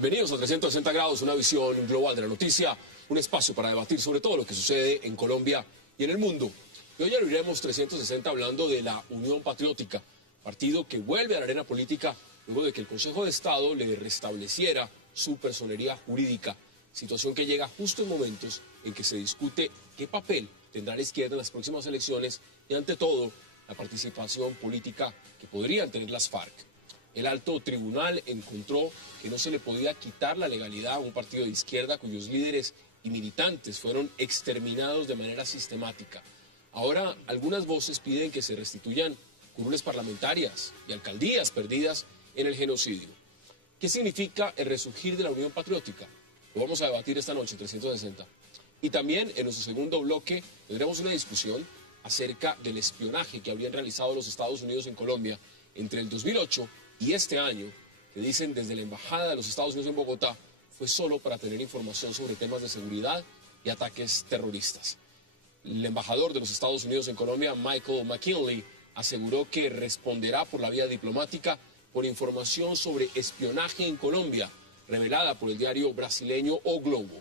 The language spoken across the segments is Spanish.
Bienvenidos a 360 grados, una visión global de la noticia, un espacio para debatir sobre todo lo que sucede en Colombia y en el mundo. Y hoy abriremos 360 hablando de la Unión Patriótica, partido que vuelve a la arena política luego de que el Consejo de Estado le restableciera su personería jurídica, situación que llega justo en momentos en que se discute qué papel tendrá la izquierda en las próximas elecciones y ante todo la participación política que podrían tener las FARC. El alto tribunal encontró que no se le podía quitar la legalidad a un partido de izquierda cuyos líderes y militantes fueron exterminados de manera sistemática. Ahora, algunas voces piden que se restituyan curules parlamentarias y alcaldías perdidas en el genocidio. ¿Qué significa el resurgir de la Unión Patriótica? Lo vamos a debatir esta noche en 360. Y también en nuestro segundo bloque tendremos una discusión acerca del espionaje que habrían realizado los Estados Unidos en Colombia entre el 2008 y este año, que dicen desde la Embajada de los Estados Unidos en Bogotá, fue solo para tener información sobre temas de seguridad y ataques terroristas. El embajador de los Estados Unidos en Colombia, Michael McKinley, aseguró que responderá por la vía diplomática por información sobre espionaje en Colombia, revelada por el diario brasileño O Globo.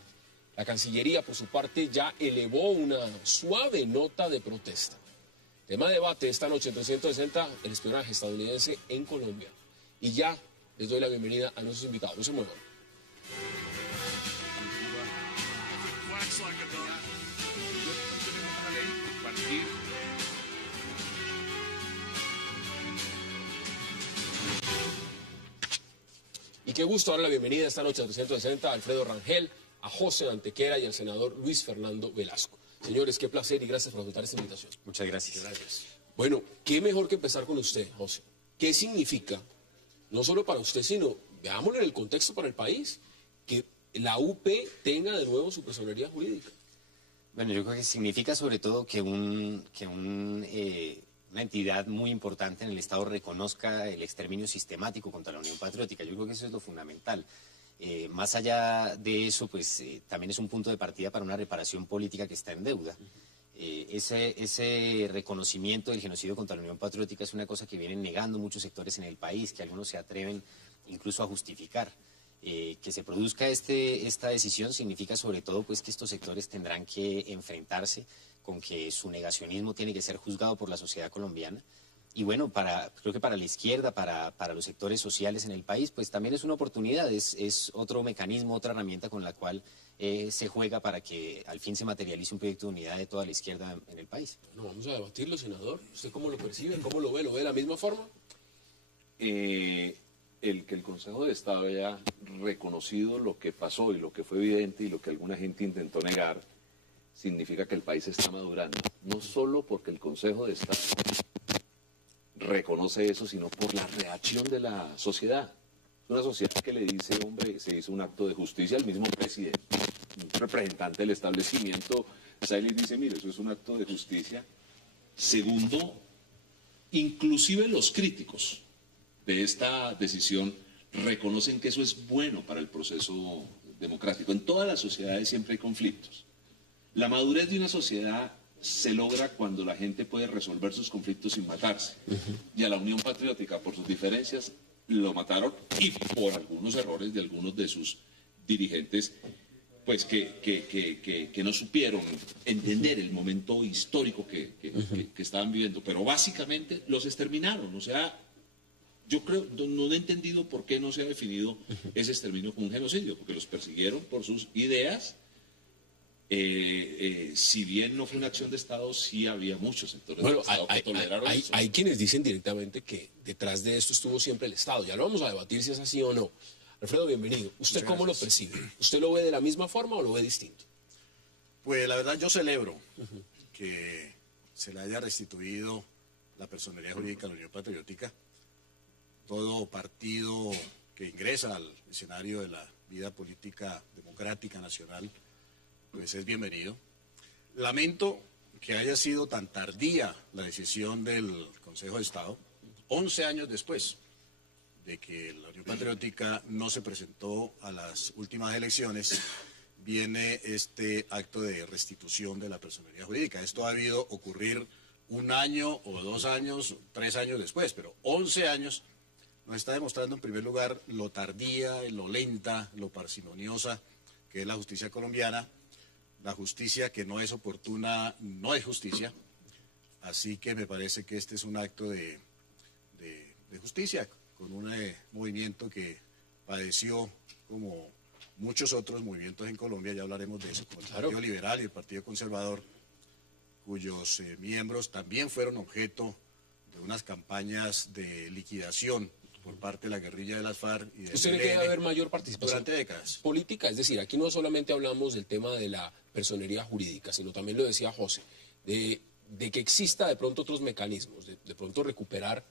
La Cancillería, por su parte, ya elevó una suave nota de protesta. Tema de debate esta noche en 360, el espionaje estadounidense en Colombia. Y ya les doy la bienvenida a nuestros invitados. No se muevan. Y qué gusto darle la bienvenida esta noche a 360 a Alfredo Rangel, a José Antequera y al senador Luis Fernando Velasco. Señores, qué placer y gracias por aceptar esta invitación. Muchas gracias. Bueno, qué mejor que empezar con usted, José. ¿Qué significa, no solo para usted, sino, veámoslo en el contexto para el país, que la UP tenga de nuevo su personería jurídica? Bueno, yo creo que significa sobre todo que una entidad muy importante en el Estado reconozca el exterminio sistemático contra la Unión Patriótica. Yo creo que eso es lo fundamental. Más allá de eso, pues también es un punto de partida para una reparación política que está en deuda. Ese reconocimiento del genocidio contra la Unión Patriótica es una cosa que vienen negando muchos sectores en el país, que algunos se atreven incluso a justificar. Que se produzca esta decisión significa sobre todo pues que estos sectores tendrán que enfrentarse con que su negacionismo tiene que ser juzgado por la sociedad colombiana. Y bueno, creo que para la izquierda, para los sectores sociales en el país, pues también es una oportunidad, es otro mecanismo, otra herramienta con la cual se juega para que al fin se materialice un proyecto de unidad de toda la izquierda en el país. Bueno, vamos a debatirlo, senador. ¿Usted cómo lo percibe? ¿Cómo lo ve? ¿Lo ve de la misma forma? El que el Consejo de Estado haya reconocido lo que pasó y lo que fue evidente y lo que alguna gente intentó negar, significa que el país está madurando. No solo porque el Consejo de Estado reconoce eso, sino por la reacción de la sociedad. Es una sociedad que le dice, hombre, se hizo un acto de justicia al mismo presidente, un representante del establecimiento, sale y dice, mire, eso es un acto de justicia. Segundo, inclusive los críticos de esta decisión reconocen que eso es bueno para el proceso democrático. En todas las sociedades siempre hay conflictos. La madurez de una sociedad se logra cuando la gente puede resolver sus conflictos sin matarse. Y a la Unión Patriótica, por sus diferencias, lo mataron y por algunos errores de algunos de sus dirigentes, pues que no supieron entender el momento histórico que estaban viviendo. Pero básicamente los exterminaron. O sea, yo creo, no he entendido por qué no se ha definido ese exterminio como un genocidio, porque los persiguieron por sus ideas. Si bien no fue una acción de Estado, sí había muchos sectores del Estado que toleraron eso. Hay quienes dicen directamente que detrás de esto estuvo siempre el Estado. Ya lo vamos a debatir si es así o no. Alfredo, bienvenido. ¿Usted cómo lo percibe? ¿Usted lo ve de la misma forma o lo ve distinto? Pues la verdad yo celebro que se le haya restituido la personería jurídica a la Unión Patriótica. Todo partido que ingresa al escenario de la vida política democrática nacional pues es bienvenido. Lamento que haya sido tan tardía la decisión del Consejo de Estado, 11 años después de que la Unión Patriótica no se presentó a las últimas elecciones, viene este acto de restitución de la personería jurídica. Esto ha debido ocurrir un año o 2 años, 3 años después, pero 11 años nos está demostrando en primer lugar lo tardía, lo lenta, lo parsimoniosa que es la justicia colombiana. La justicia que no es oportuna no es justicia, así que me parece que este es un acto de justicia con un movimiento que padeció como muchos otros movimientos en Colombia, ya hablaremos de eso, como el Partido Liberal y el Partido Conservador, cuyos miembros también fueron objeto de unas campañas de liquidación por parte de la guerrilla de las FARC y del ¿Usted cree que debe haber mayor participación durante décadas política? Es decir, aquí no solamente hablamos del tema de la personería jurídica, sino también lo decía José, de que exista de pronto otros mecanismos, de pronto recuperar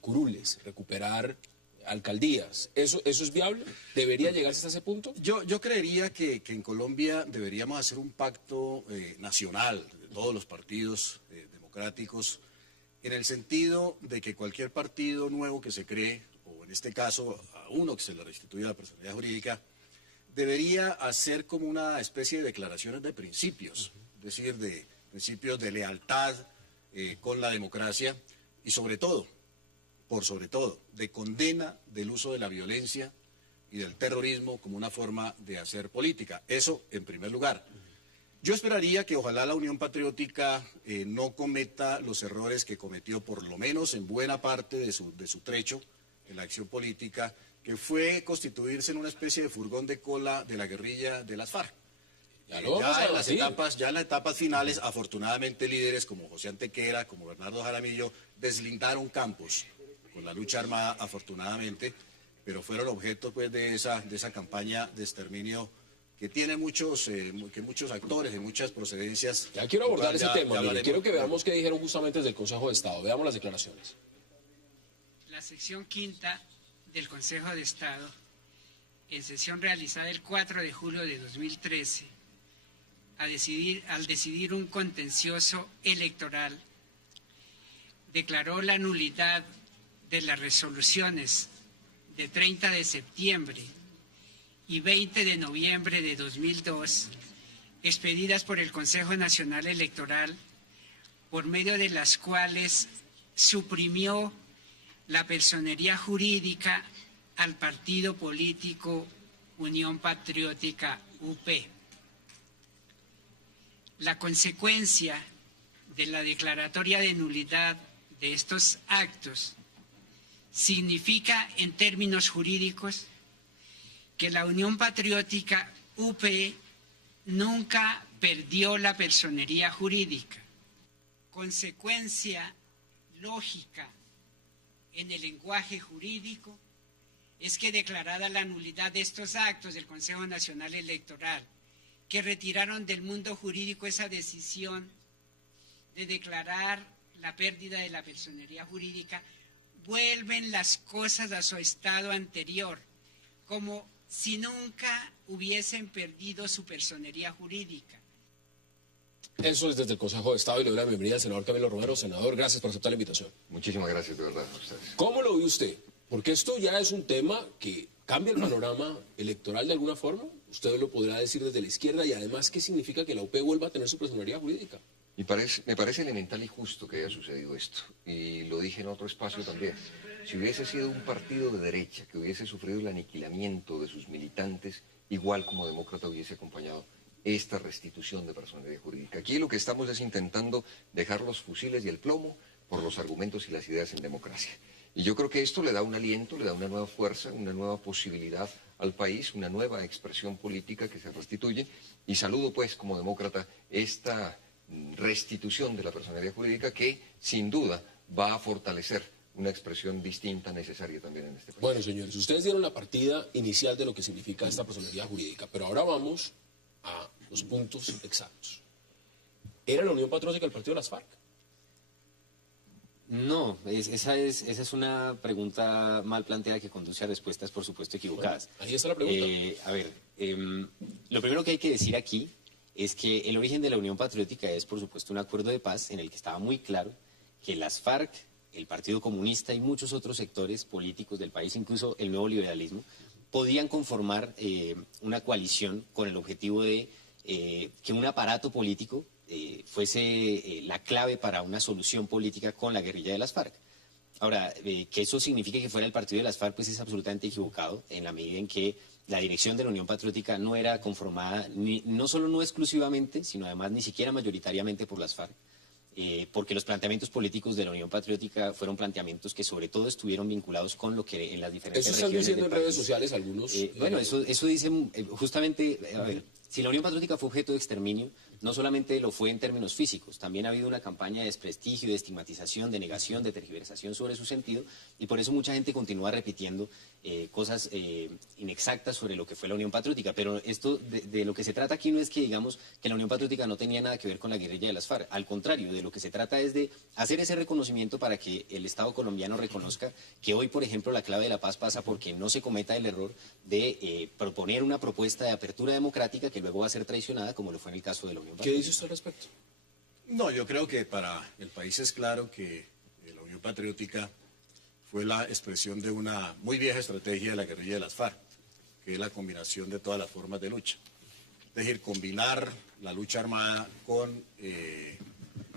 curules, recuperar alcaldías. ¿Eso es viable? ¿Debería llegarse hasta ese punto? Yo creería que en Colombia deberíamos hacer un pacto nacional de todos los partidos democráticos, en el sentido de que cualquier partido nuevo que se cree, o en este caso a uno que se le restituya la personalidad jurídica, debería hacer como una especie de declaraciones de principios, es decir, de principios de lealtad con la democracia y sobre todo, de condena del uso de la violencia y del terrorismo como una forma de hacer política. Eso en primer lugar. Yo esperaría que ojalá la Unión Patriótica no cometa los errores que cometió por lo menos en buena parte de su trecho en la acción política, que fue constituirse en una especie de furgón de cola de la guerrilla de las FARC. Ya en las etapas finales, afortunadamente líderes como José Antequera, como Bernardo Jaramillo, deslindaron campos con la lucha armada, afortunadamente, pero fueron objeto pues de esa campaña de exterminio que tiene muchos actores y muchas procedencias. Ya quiero abordar ese tema, mire, quiero que veamos qué dijeron justamente desde el Consejo de Estado. Veamos las declaraciones. La sección quinta del Consejo de Estado, en sesión realizada el 4 de julio de 2013, al decidir un contencioso electoral, declaró la nulidad de las resoluciones de 30 de septiembre y 20 de noviembre de 2002, expedidas por el Consejo Nacional Electoral, por medio de las cuales suprimió la personería jurídica al partido político Unión Patriótica UP. La consecuencia de la declaratoria de nulidad de estos actos significa, en términos jurídicos, que la Unión Patriótica UP nunca perdió la personería jurídica. Consecuencia lógica en el lenguaje jurídico es que, declarada la nulidad de estos actos del Consejo Nacional Electoral, que retiraron del mundo jurídico esa decisión de declarar la pérdida de la personería jurídica, vuelven las cosas a su estado anterior, como si nunca hubiesen perdido su personería jurídica. Eso es desde el Consejo de Estado y le doy la bienvenida al senador Camilo Romero. Senador, gracias por aceptar la invitación. Muchísimas gracias, de verdad, a ustedes. ¿Cómo lo ve usted? Porque esto ya es un tema que cambia el panorama electoral de alguna forma. Usted lo podrá decir desde la izquierda y además, ¿qué significa que la UP vuelva a tener su personería jurídica? Me parece elemental y justo que haya sucedido esto. Y lo dije en otro espacio también. Si hubiese sido un partido de derecha que hubiese sufrido el aniquilamiento de sus militantes, igual como demócrata hubiese acompañado esta restitución de personería jurídica. Aquí lo que estamos es intentando dejar los fusiles y el plomo por los argumentos y las ideas en democracia. Y yo creo que esto le da un aliento, le da una nueva fuerza, una nueva posibilidad al país, una nueva expresión política que se restituye. Y saludo pues como demócrata esta restitución de la personería jurídica que sin duda va a fortalecer una expresión distinta, necesaria también en este país. Bueno, señores, ustedes dieron la partida inicial de lo que significa esta personería jurídica, pero ahora vamos a los puntos exactos. ¿Era la Unión Patriótica el partido de las FARC? No, esa es una pregunta mal planteada que conduce a respuestas, por supuesto, equivocadas. Bueno, ahí está la pregunta. Lo primero que hay que decir aquí es que el origen de la Unión Patriótica es, por supuesto, un acuerdo de paz en el que estaba muy claro que las FARC, el Partido Comunista y muchos otros sectores políticos del país, incluso el nuevo liberalismo, podían conformar una coalición con el objetivo de que un aparato político fuese la clave para una solución política con la guerrilla de las FARC. Ahora, que eso signifique que fuera el partido de las FARC, pues es absolutamente equivocado, en la medida en que la dirección de la Unión Patriótica no era conformada, no solo no exclusivamente, sino además ni siquiera mayoritariamente por las FARC. Porque los planteamientos políticos de la Unión Patriótica fueron planteamientos que sobre todo estuvieron vinculados con lo que en las diferentes Eso están regiones diciendo del en redes país. sociales algunos. Bueno, eso dice justamente, a ver, si la Unión Patriótica fue objeto de exterminio, no solamente lo fue en términos físicos, también ha habido una campaña de desprestigio, de estigmatización, de negación, de tergiversación sobre su sentido, y por eso mucha gente continúa repitiendo cosas inexactas sobre lo que fue la Unión Patriótica. Pero esto de lo que se trata aquí no es que digamos que la Unión Patriótica no tenía nada que ver con la guerrilla de las FARC. Al contrario, de lo que se trata es de hacer ese reconocimiento para que el Estado colombiano reconozca que hoy, por ejemplo, la clave de la paz pasa porque no se cometa el error de proponer una propuesta de apertura democrática que luego va a ser traicionada, como lo fue en el caso de la Unión ¿Qué Patriótica. dice usted al respecto? No, yo creo que para el país es claro que la Unión Patriótica fue la expresión de una muy vieja estrategia de la guerrilla de las FARC, que es la combinación de todas las formas de lucha. Es decir, combinar la lucha armada con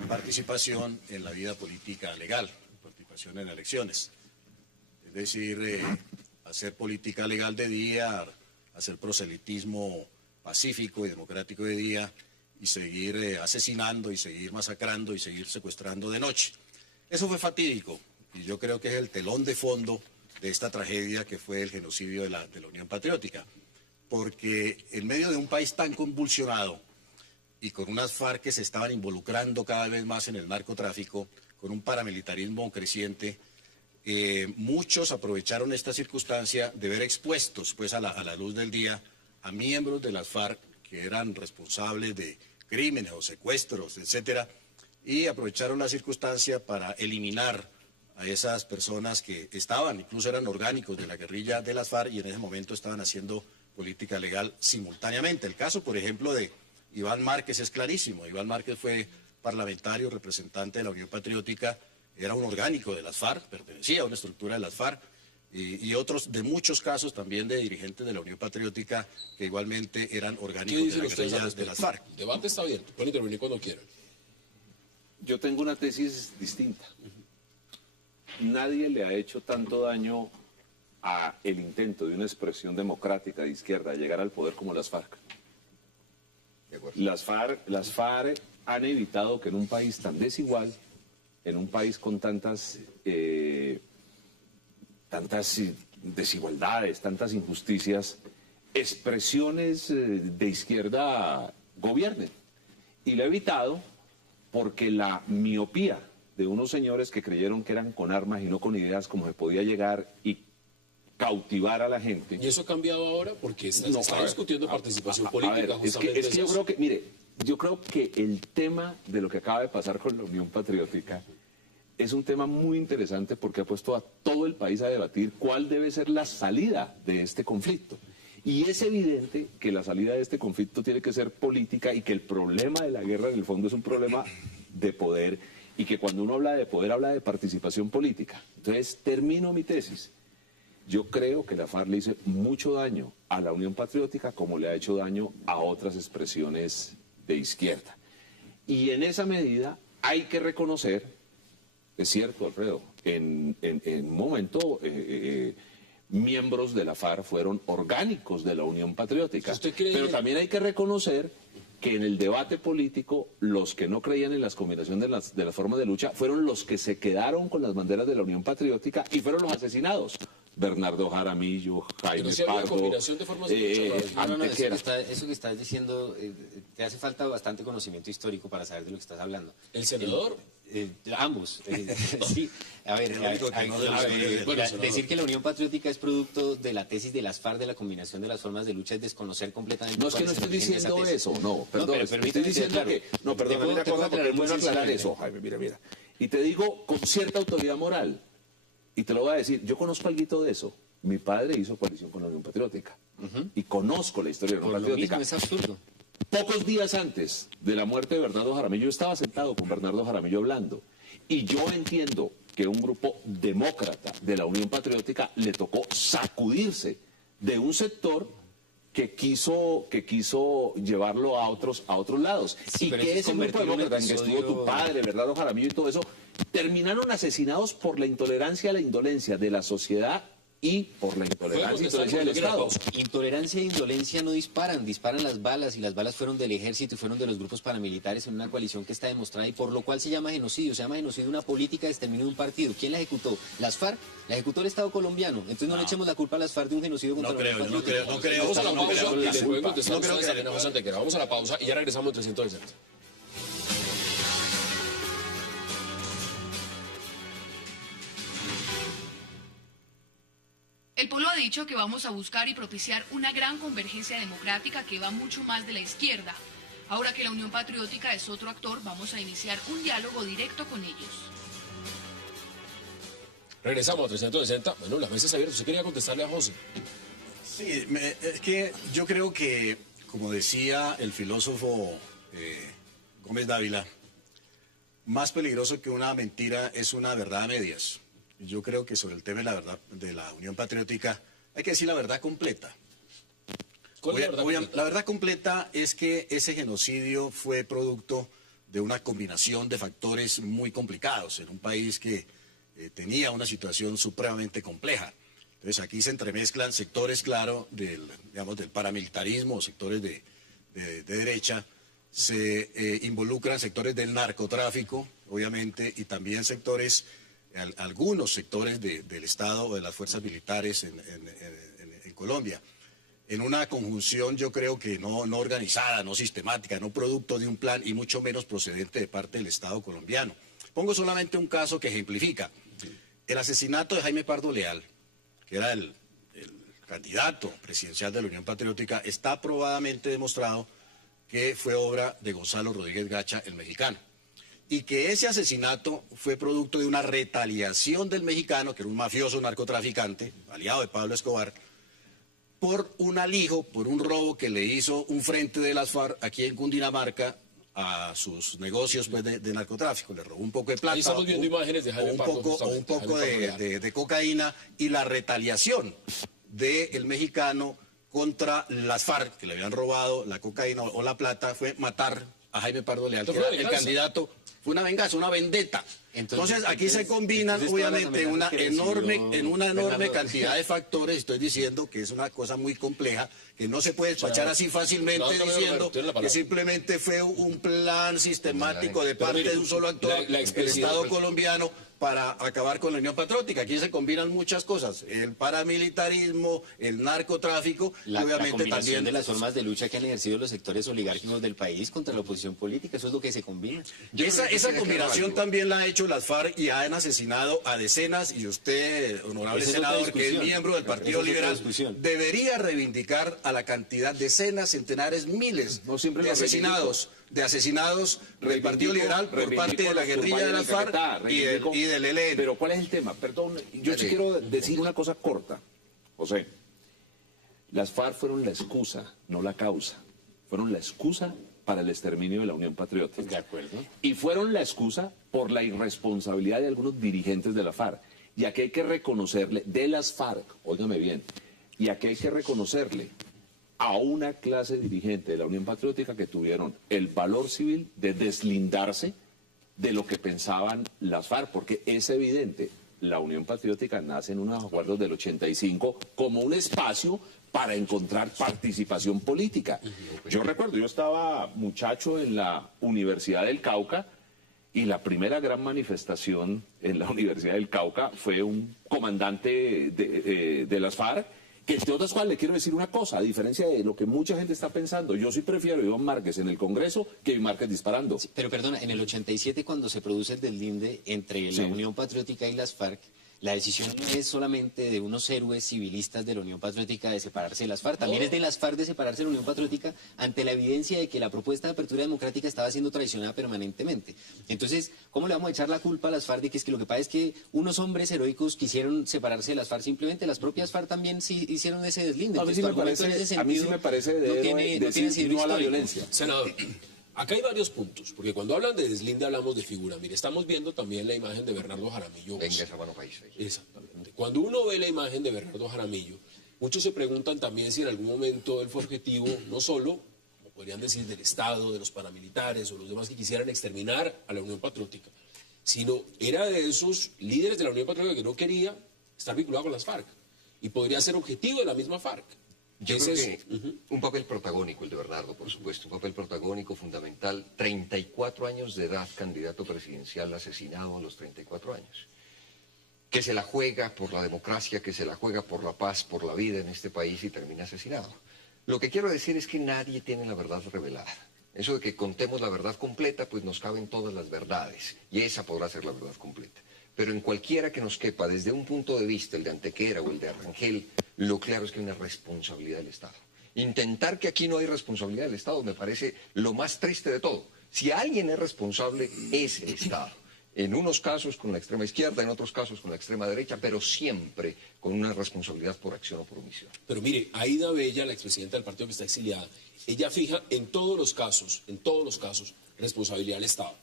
participación en la vida política legal, participación en elecciones. Es decir, hacer política legal de día, hacer proselitismo pacífico y democrático de día, y seguir asesinando y seguir masacrando y seguir secuestrando de noche. Eso fue fatídico y yo creo que es el telón de fondo de esta tragedia que fue el genocidio de la Unión Patriótica, porque en medio de un país tan convulsionado y con unas FARC que se estaban involucrando cada vez más en el narcotráfico, con un paramilitarismo creciente, muchos aprovecharon esta circunstancia de ver expuestos pues, a la luz del día a miembros de las FARC que eran responsables de crímenes o secuestros, etcétera, y aprovecharon la circunstancia para eliminar a esas personas que estaban, incluso eran orgánicos de la guerrilla de las FARC y en ese momento estaban haciendo política legal simultáneamente. El caso, por ejemplo, de Iván Márquez es clarísimo. Iván Márquez fue parlamentario, representante de la Unión Patriótica, era un orgánico de las FARC, pertenecía a una estructura de las FARC, y otros de muchos casos también de dirigentes de la Unión Patriótica que igualmente eran ¿Qué orgánicos de dicen la ustedes guerrilla al de las respecto? FARC. El debate está abierto, pueden intervenir cuando quieran. Yo tengo una tesis distinta. Nadie le ha hecho tanto daño a el intento de una expresión democrática de izquierda de llegar al poder como las FARC. De acuerdo. Las FARC han evitado que en un país tan desigual, en un país con tantas desigualdades, tantas injusticias, expresiones de izquierda gobiernen. Y lo ha evitado porque la miopía de unos señores que creyeron que eran con armas y no con ideas como se podía llegar y cautivar a la gente. ¿Y eso ha cambiado ahora? Porque se No, está a ver, discutiendo participación a política. ver, justamente es que yo eso. creo que, mire, yo creo que el tema de lo que acaba de pasar con la Unión Patriótica es un tema muy interesante porque ha puesto a todo el país a debatir cuál debe ser la salida de este conflicto. Y es evidente que la salida de este conflicto tiene que ser política y que el problema de la guerra en el fondo es un problema de poder y que cuando uno habla de poder habla de participación política. Entonces, termino mi tesis. Yo creo que la FARC le hizo mucho daño a la Unión Patriótica como le ha hecho daño a otras expresiones de izquierda. Y en esa medida hay que reconocer, es cierto, Alfredo, en un momento miembros de la FARC fueron orgánicos de la Unión Patriótica. ¿Usted cree? Pero también hay que reconocer que en el debate político los que no creían en las combinaciones de las formas de lucha fueron los que se quedaron con las banderas de la Unión Patriótica y fueron los asesinados. Bernardo Jaramillo, Jaime Pero sí había Pardo, combinación de formas de lucha, No, Antequera. eso que estás diciendo, te hace falta bastante conocimiento histórico para saber de lo que estás hablando. ¿El senador? Ambos. Sí, a ver, El único que no a ver, debe ser. Bueno, decir que la Unión Patriótica es producto de la tesis de las FARC, de la combinación de las formas de lucha, es desconocer completamente. No es que cuál no es el estoy origen de esa diciendo tesis. eso, no, perdón, pero estoy permíteme diciendo claro. que, no, perdón, una Te puedo cosa porque es aclarar bueno muy aclarar sinceramente. eso, Jaime, mira. Y te digo con cierta autoridad moral, y te lo voy a decir, yo conozco algo de eso. Mi padre hizo coalición con la Unión Patriótica, y conozco la historia de la Por Unión lo mismo, Patriótica. es absurdo. Pocos días antes de la muerte de Bernardo Jaramillo, yo estaba sentado con Bernardo Jaramillo hablando, y yo entiendo que un grupo demócrata de la Unión Patriótica le tocó sacudirse de un sector que quiso llevarlo a otros lados. Sí, y pero que eso es ese grupo convertir un demócrata en que estuvo episodio- tu padre, Bernardo Jaramillo y todo eso, terminaron asesinados por la intolerancia, la indolencia de la sociedad y por la intolerancia y indolencia del Estado. Intolerancia e indolencia no disparan, disparan las balas, y las balas fueron del ejército y fueron de los grupos paramilitares en una coalición que está demostrada, y por lo cual se llama genocidio. Se llama genocidio una política de exterminio de un partido. ¿Quién la ejecutó? ¿Las FARC? La ejecutó el Estado colombiano. Entonces no le echemos la culpa a las FARC de un genocidio contra la Unión Patriótica. No creo. Vamos a la pausa y la le pueden contestar no creo ustedes que- también a José Antequera. Vamos a la pausa y ya regresamos en 360. El pueblo ha dicho que vamos a buscar y propiciar una gran convergencia democrática que va mucho más de la izquierda. Ahora que la Unión Patriótica es otro actor, vamos a iniciar un diálogo directo con ellos. Regresamos a 360. Bueno, la mesa está abierta. ¿Usted quería contestarle a José? Sí, es que yo creo que, como decía el filósofo Gómez Dávila, más peligroso que una mentira es una verdad a medias. Yo creo que sobre el tema de la verdad de la Unión Patriótica hay que decir la verdad completa. ¿Cuál es la verdad completa? La verdad completa es que ese genocidio fue producto de una combinación de factores muy complicados en un país que tenía una situación supremamente compleja. Entonces aquí se entremezclan sectores, claro, del paramilitarismo, sectores de derecha, se involucran sectores del narcotráfico, obviamente, y también sectores, algunos sectores del Estado o de las fuerzas militares en Colombia. En una conjunción, yo creo que no organizada, no sistemática, no producto de un plan y mucho menos procedente de parte del Estado colombiano. Pongo solamente un caso que ejemplifica. El asesinato de Jaime Pardo Leal, que era el candidato presidencial de la Unión Patriótica, está probadamente demostrado que fue obra de Gonzalo Rodríguez Gacha, el mexicano. Y que ese asesinato fue producto de una retaliación del mexicano, que era un mafioso narcotraficante, aliado de Pablo Escobar, por un alijo, por un robo que le hizo un frente de las FARC aquí en Cundinamarca a sus negocios pues, de narcotráfico. Le robó un poco de plata. Ahí estamos viendo imágenes de Jaime Pardo, un justamente, poco Jaime Pardo de cocaína, y la retaliación del mexicano contra las FARC, que le habían robado la cocaína o la plata, fue matar a Jaime Pardo Leal, que Fue una era el venganza. candidato. Fue una venganza, una vendetta. Entonces aquí se combinan entonces, todas las obviamente amenazas que en una enorme Bernardo. cantidad de factores. Estoy diciendo que es una cosa muy compleja, que no se puede despachar así fácilmente no, diciendo tiene la palabra. que simplemente fue un plan sistemático de parte mire, de un solo actor, la el expresión- Estado colombiano, para acabar con la Unión Patriótica. Aquí se combinan muchas cosas, el paramilitarismo, el narcotráfico, y La obviamente combinación también de las formas de lucha que han ejercido los sectores oligárquicos del país contra la oposición política, eso es lo que se combina. Esa combinación también la ha hecho las FARC y han asesinado a decenas, y usted, honorable Esa es otra senador, que es discusión. miembro del Esa Partido es otra Liberal, discusión. debería reivindicar a la cantidad, decenas, centenares, miles No, siempre de lo asesinados del Partido Liberal por parte de la guerrilla de las FARC y del ELN. Pero ¿cuál es el tema? Perdón, yo sí quiero decir una cosa corta. José, las FARC fueron la excusa, no la causa. Fueron la excusa para el exterminio de la Unión Patriótica. De acuerdo. Y fueron la excusa por la irresponsabilidad de algunos dirigentes de la FARC. Y aquí hay que reconocerle, de las FARC, óigame bien, y aquí hay que reconocerle a una clase dirigente de la Unión Patriótica que tuvieron el valor civil de deslindarse de lo que pensaban las FARC, porque es evidente, la Unión Patriótica nace en unos acuerdos del 85 como un espacio para encontrar participación política. Yo recuerdo, yo estaba muchacho en la Universidad del Cauca, y la primera gran manifestación en la Universidad del Cauca fue un comandante de las FARC, que entre otras cosas le quiero decir una cosa, a diferencia de lo que mucha gente está pensando, yo sí prefiero a Iván Márquez en el Congreso que Iván Márquez disparando. Sí, pero perdona, en el 87, cuando se produce el deslinde entre Sí. la Unión Patriótica y las FARC, la decisión no es solamente de unos héroes civilistas de la Unión Patriótica de separarse de las FARC, también es de las FARC de separarse de la Unión Patriótica ante la evidencia de que la propuesta de apertura democrática estaba siendo traicionada permanentemente. Entonces, ¿cómo le vamos a echar la culpa a las FARC de que es que lo que pasa es que unos hombres heroicos quisieron separarse de las FARC? Simplemente las propias FARC también sí hicieron ese deslinde. A mí Entonces, sí tu me argumento parece, en ese a mí sí sentido me parece de no héroe tiene decir asidero no a la histórico. violencia. Senador, acá hay varios puntos, porque cuando hablan de deslinde hablamos de figura. Mire, estamos viendo también la imagen de Bernardo Jaramillo. Venga esa mano país. Exactamente. Cuando uno ve la imagen de Bernardo Jaramillo, muchos se preguntan también si en algún momento él fue objetivo, no solo, como podrían decir, del Estado, de los paramilitares o los demás que quisieran exterminar a la Unión Patriótica, sino era de esos líderes de la Unión Patriótica que no quería estar vinculado con las FARC y podría ser objetivo de la misma FARC. Yo ¿Es creo eso? que un papel protagónico el de Bernardo, por supuesto, un papel protagónico fundamental. 34 años de edad, candidato presidencial asesinado a los 34 años. Que se la juega por la democracia, que se la juega por la paz, por la vida en este país y termina asesinado. Lo que quiero decir es que nadie tiene la verdad revelada. Eso de que contemos la verdad completa, pues nos caben todas las verdades y esa podrá ser la verdad completa. Pero en cualquiera que nos quepa, desde un punto de vista, el de Antequera o el de Rangel, lo claro es que hay una responsabilidad del Estado. Intentar que aquí no hay responsabilidad del Estado me parece lo más triste de todo. Si alguien es responsable, es el Estado. En unos casos con la extrema izquierda, en otros casos con la extrema derecha, pero siempre con una responsabilidad por acción o por omisión. Pero mire, Aida Bella, la expresidenta del partido que está exiliada, ella fija en todos los casos, responsabilidad del Estado.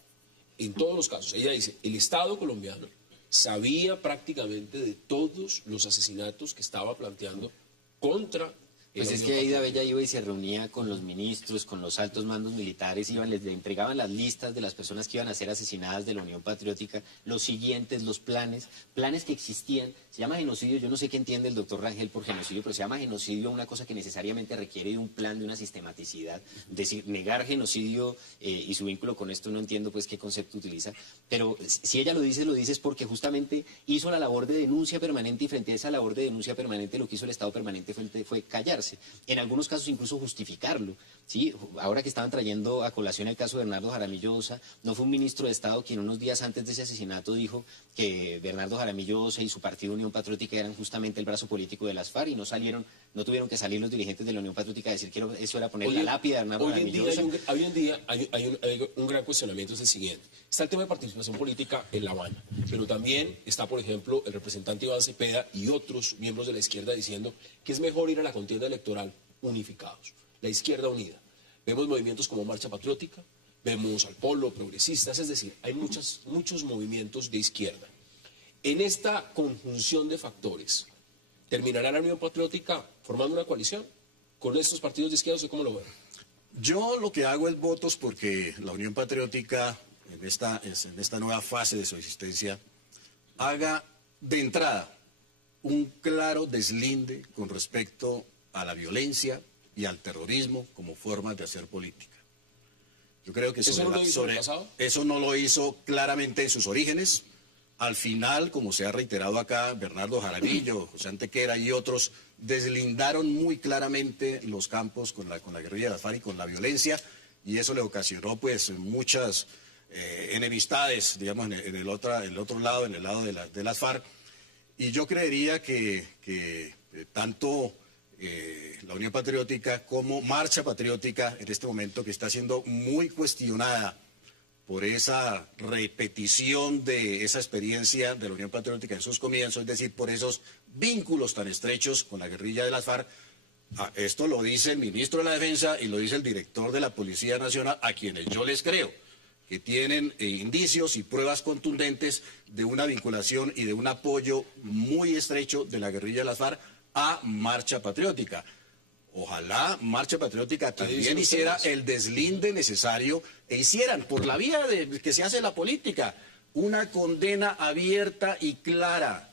En todos los casos. Ella dice, el Estado colombiano sabía prácticamente de todos los asesinatos que estaba planteando contra Pues es que Aida Bella iba y se reunía con los ministros, con los altos mandos militares, les entregaban las listas de las personas que iban a ser asesinadas de la Unión Patriótica, los siguientes, los planes que existían. Se llama genocidio, yo no sé qué entiende el doctor Rangel por genocidio, pero se llama genocidio una cosa que necesariamente requiere de un plan, de una sistematicidad. Decir, negar genocidio y su vínculo con esto no entiendo pues qué concepto utiliza, pero si ella lo dice es porque justamente hizo la labor de denuncia permanente y frente a esa labor de denuncia permanente lo que hizo el Estado permanente fue callarse. En algunos casos incluso justificarlo, ¿sí? Ahora que estaban trayendo a colación el caso de Bernardo Jaramillo Osa, no fue un ministro de Estado quien unos días antes de ese asesinato dijo que Bernardo Jaramillo Osa y su partido Unión Patriótica eran justamente el brazo político de las FARC y no tuvieron que salir los dirigentes de la Unión Patriótica a decir que eso era poner la lápida de Bernardo Jaramillo Osa. Hoy en día hay un gran cuestionamiento, es el siguiente. Está el tema de participación política en La Habana, pero también está, por ejemplo, el representante Iván Cepeda y otros miembros de la izquierda diciendo que es mejor ir a la contienda electoral unificados, la izquierda unida. Vemos movimientos como Marcha Patriótica, vemos al Polo, progresistas, es decir, hay muchos movimientos de izquierda. En esta conjunción de factores, ¿terminará la Unión Patriótica formando una coalición con estos partidos de izquierda? ¿Cómo lo ven? Yo lo que hago es votos porque la Unión Patriótica, en esta nueva fase de su existencia, haga de entrada un claro deslinde con respecto a la violencia y al terrorismo como formas de hacer política. Yo creo que ¿Eso no lo hizo en el pasado? Eso no lo hizo claramente en sus orígenes. Al final, como se ha reiterado acá, Bernardo Jaramillo, José Antequera y otros deslindaron muy claramente los campos con la guerrilla de las FARC y con la violencia, y eso le ocasionó pues muchas enemistades, digamos, en el otro lado, en el lado de las FARC. Y yo creería que tanto la Unión Patriótica como Marcha Patriótica, en este momento que está siendo muy cuestionada por esa repetición de esa experiencia de la Unión Patriótica en sus comienzos, es decir, por esos vínculos tan estrechos con la guerrilla de las FARC. Esto lo dice el ministro de la Defensa y lo dice el director de la Policía Nacional, a quienes yo les creo, que tienen indicios y pruebas contundentes de una vinculación y de un apoyo muy estrecho de la guerrilla de las FARC a Marcha Patriótica. Ojalá Marcha Patriótica también hiciera el deslinde necesario e hicieran, por la vía de que se hace la política, una condena abierta y clara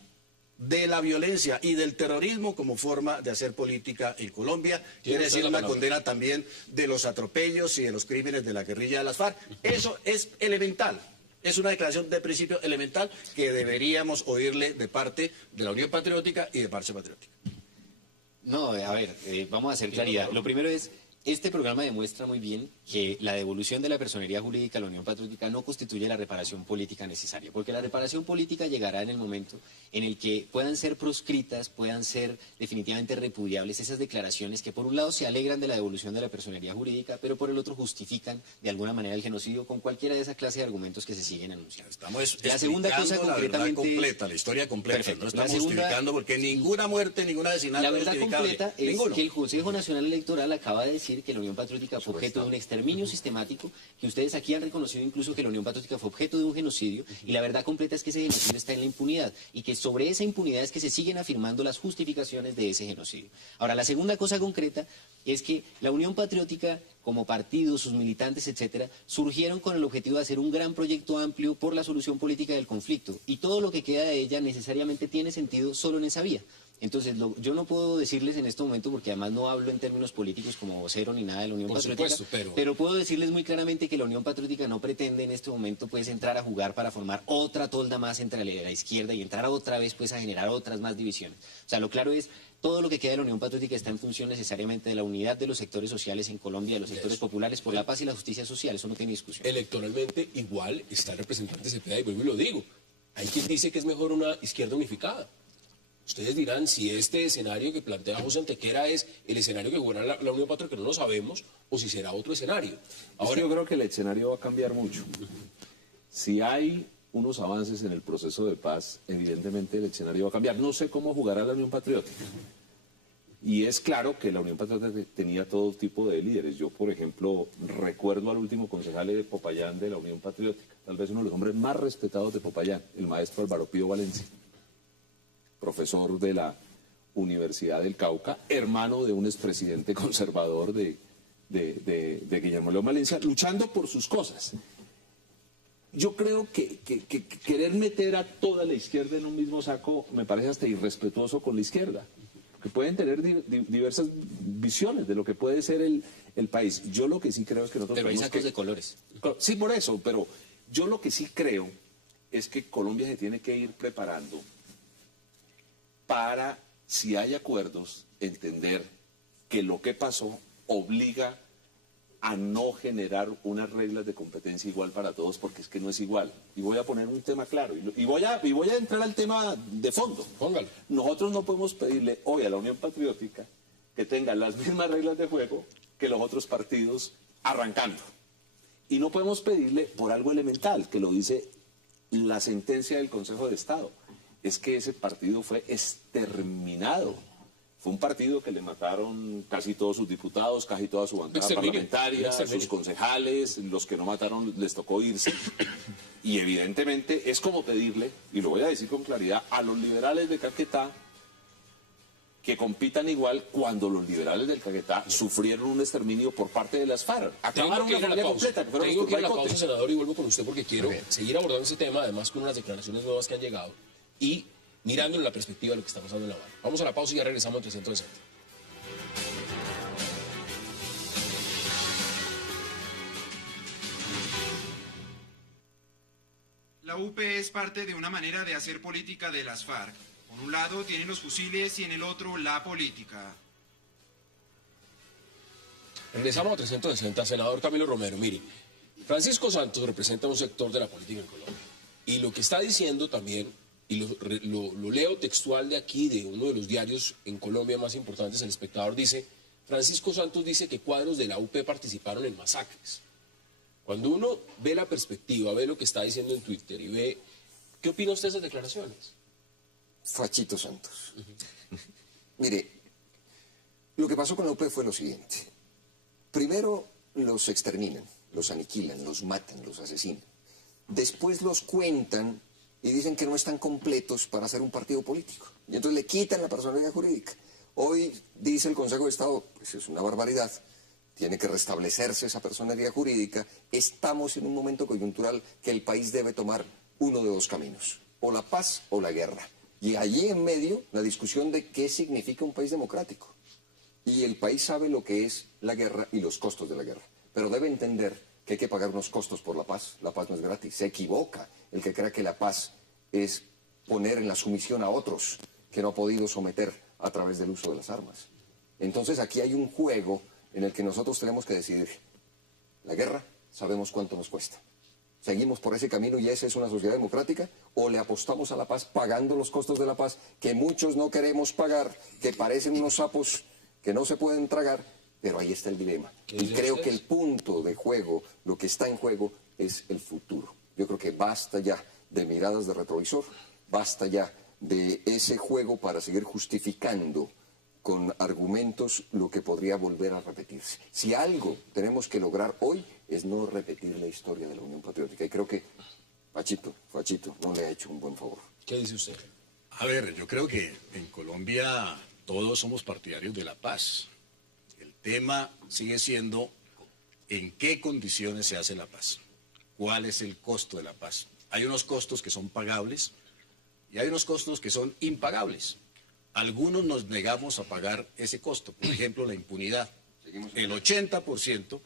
de la violencia y del terrorismo como forma de hacer política en Colombia. Quiere decir una condena también de los atropellos y de los crímenes de la guerrilla de las FARC. Eso es elemental. Es una declaración de principio elemental que deberíamos oírle de parte de la Unión Patriótica y de Marcha Patriótica. No, a ver, vamos a hacer claridad. Lo primero es, este programa demuestra muy bien que la devolución de la personería jurídica a la Unión Patriótica no constituye la reparación política necesaria, porque la reparación política llegará en el momento en el que puedan ser proscritas, puedan ser definitivamente repudiables esas declaraciones que por un lado se alegran de la devolución de la personería jurídica, pero por el otro justifican de alguna manera el genocidio con cualquiera de esa clase de argumentos que se siguen anunciando. Estamos la segunda cosa la verdad completa, la historia completa. Perfecto. No estamos justificando porque ninguna muerte, ninguna asesinato. La verdad completa es que el Consejo Nacional Electoral acaba de decir decir que la Unión Patriótica fue objeto de un exterminio sistemático, que ustedes aquí han reconocido incluso que la Unión Patriótica fue objeto de un genocidio, y la verdad completa es que ese genocidio está en la impunidad, y que sobre esa impunidad es que se siguen afirmando las justificaciones de ese genocidio. Ahora, la segunda cosa concreta es que la Unión Patriótica, como partido, sus militantes, etcétera, surgieron con el objetivo de hacer un gran proyecto amplio por la solución política del conflicto, y todo lo que queda de ella necesariamente tiene sentido solo en esa vía. Entonces, yo no puedo decirles en este momento, porque además no hablo en términos políticos como vocero ni nada de la Unión Patriótica, supuesto, pero puedo decirles muy claramente que la Unión Patriótica no pretende en este momento pues entrar a jugar para formar otra tolda más entre la izquierda y entrar otra vez pues a generar otras más divisiones. O sea, lo claro es, todo lo que queda de la Unión Patriótica está en función necesariamente de la unidad de los sectores sociales en Colombia, de los sectores populares, por la paz y la justicia social, eso no tiene discusión. Electoralmente igual está el representante Cepeda, y vuelvo y lo digo, hay quien dice que es mejor una izquierda unificada. Ustedes dirán si este escenario que plantea José Antequera es el escenario que jugará la Unión Patriótica, que no lo sabemos, o si será otro escenario. Ahora yo creo que el escenario va a cambiar mucho. Si hay unos avances en el proceso de paz, evidentemente el escenario va a cambiar. No sé cómo jugará la Unión Patriótica. Y es claro que la Unión Patriótica tenía todo tipo de líderes. Yo, por ejemplo, recuerdo al último concejal de Popayán de la Unión Patriótica, tal vez uno de los hombres más respetados de Popayán, el maestro Álvaro Pío Valencia, profesor de la Universidad del Cauca, hermano de un expresidente conservador de Guillermo León Valencia, luchando por sus cosas. Yo creo que querer meter a toda la izquierda en un mismo saco me parece hasta irrespetuoso con la izquierda, que pueden tener diversas visiones de lo que puede ser el país. Yo lo que sí creo es que nosotros... Pero hay sacos de colores. Sí, por eso, pero yo lo que sí creo es que Colombia se tiene que ir preparando para, si hay acuerdos, entender que lo que pasó obliga a no generar unas reglas de competencia igual para todos, porque es que no es igual. Y voy a poner un tema claro, y voy a entrar al tema de fondo. Póngalo. Nosotros no podemos pedirle hoy a la Unión Patriótica que tenga las mismas reglas de juego que los otros partidos arrancando. Y no podemos pedirle por algo elemental, que lo dice la sentencia del Consejo de Estado. Es que ese partido fue exterminado. Fue un partido que le mataron casi todos sus diputados, casi toda su bancada parlamentaria, sus concejales, los que no mataron les tocó irse. Y evidentemente es como pedirle, y lo voy a decir con claridad, a los liberales de Caquetá que compitan igual cuando los liberales del Caquetá sufrieron un exterminio por parte de las FARC. Acabaron una familia completa. Tengo que ir a la pausa, senador, y vuelvo con usted porque quiero seguir abordando ese tema, además con unas declaraciones nuevas que han llegado y mirando en la perspectiva de lo que está pasando en La Habana. Vamos a la pausa y ya regresamos en 360. La UP es parte de una manera de hacer política de las FARC. Por un lado tienen los fusiles y en el otro la política. Regresamos a 360, senador Camilo Romero. Mire, Francisco Santos representa un sector de la política en Colombia. Y lo que está diciendo también, y lo leo textual de aquí, de uno de los diarios en Colombia más importantes, El Espectador, dice, Francisco Santos dice que cuadros de la UP participaron en masacres. Cuando uno ve la perspectiva, ve lo que está diciendo en Twitter y ve, ¿qué opina usted de esas declaraciones? Fachito Santos. Mire, lo que pasó con la UP fue lo siguiente. Primero los exterminan, los aniquilan, los matan, los asesinan. Después los cuentan y dicen que no están completos para hacer un partido político. Y entonces le quitan la personalidad jurídica. Hoy dice el Consejo de Estado, pues es una barbaridad, tiene que restablecerse esa personalidad jurídica. Estamos en un momento coyuntural que el país debe tomar uno de dos caminos, o la paz o la guerra. Y allí en medio la discusión de qué significa un país democrático. Y el país sabe lo que es la guerra y los costos de la guerra. Pero debe entender que hay que pagar unos costos por la paz. La paz no es gratis. Se equivoca el que crea que la paz es poner en la sumisión a otros que no ha podido someter a través del uso de las armas. Entonces aquí hay un juego en el que nosotros tenemos que decidir. La guerra sabemos cuánto nos cuesta. ¿Seguimos por ese camino y esa es una sociedad democrática? ¿O le apostamos a la paz pagando los costos de la paz que muchos no queremos pagar, que parecen unos sapos que no se pueden tragar? Pero ahí está el dilema. Y creo que el punto de juego, lo que está en juego, es el futuro. Yo creo que basta ya de miradas de retrovisor, basta ya de ese juego para seguir justificando con argumentos lo que podría volver a repetirse. Si algo tenemos que lograr hoy es no repetir la historia de la Unión Patriótica. Y creo que Fachito no le ha hecho un buen favor. ¿Qué dice usted? A ver, yo creo que en Colombia todos somos partidarios de la paz. El tema sigue siendo en qué condiciones se hace la paz. ¿Cuál es el costo de la paz? Hay unos costos que son pagables y hay unos costos que son impagables. Algunos nos negamos a pagar ese costo. Por ejemplo, la impunidad. El 80%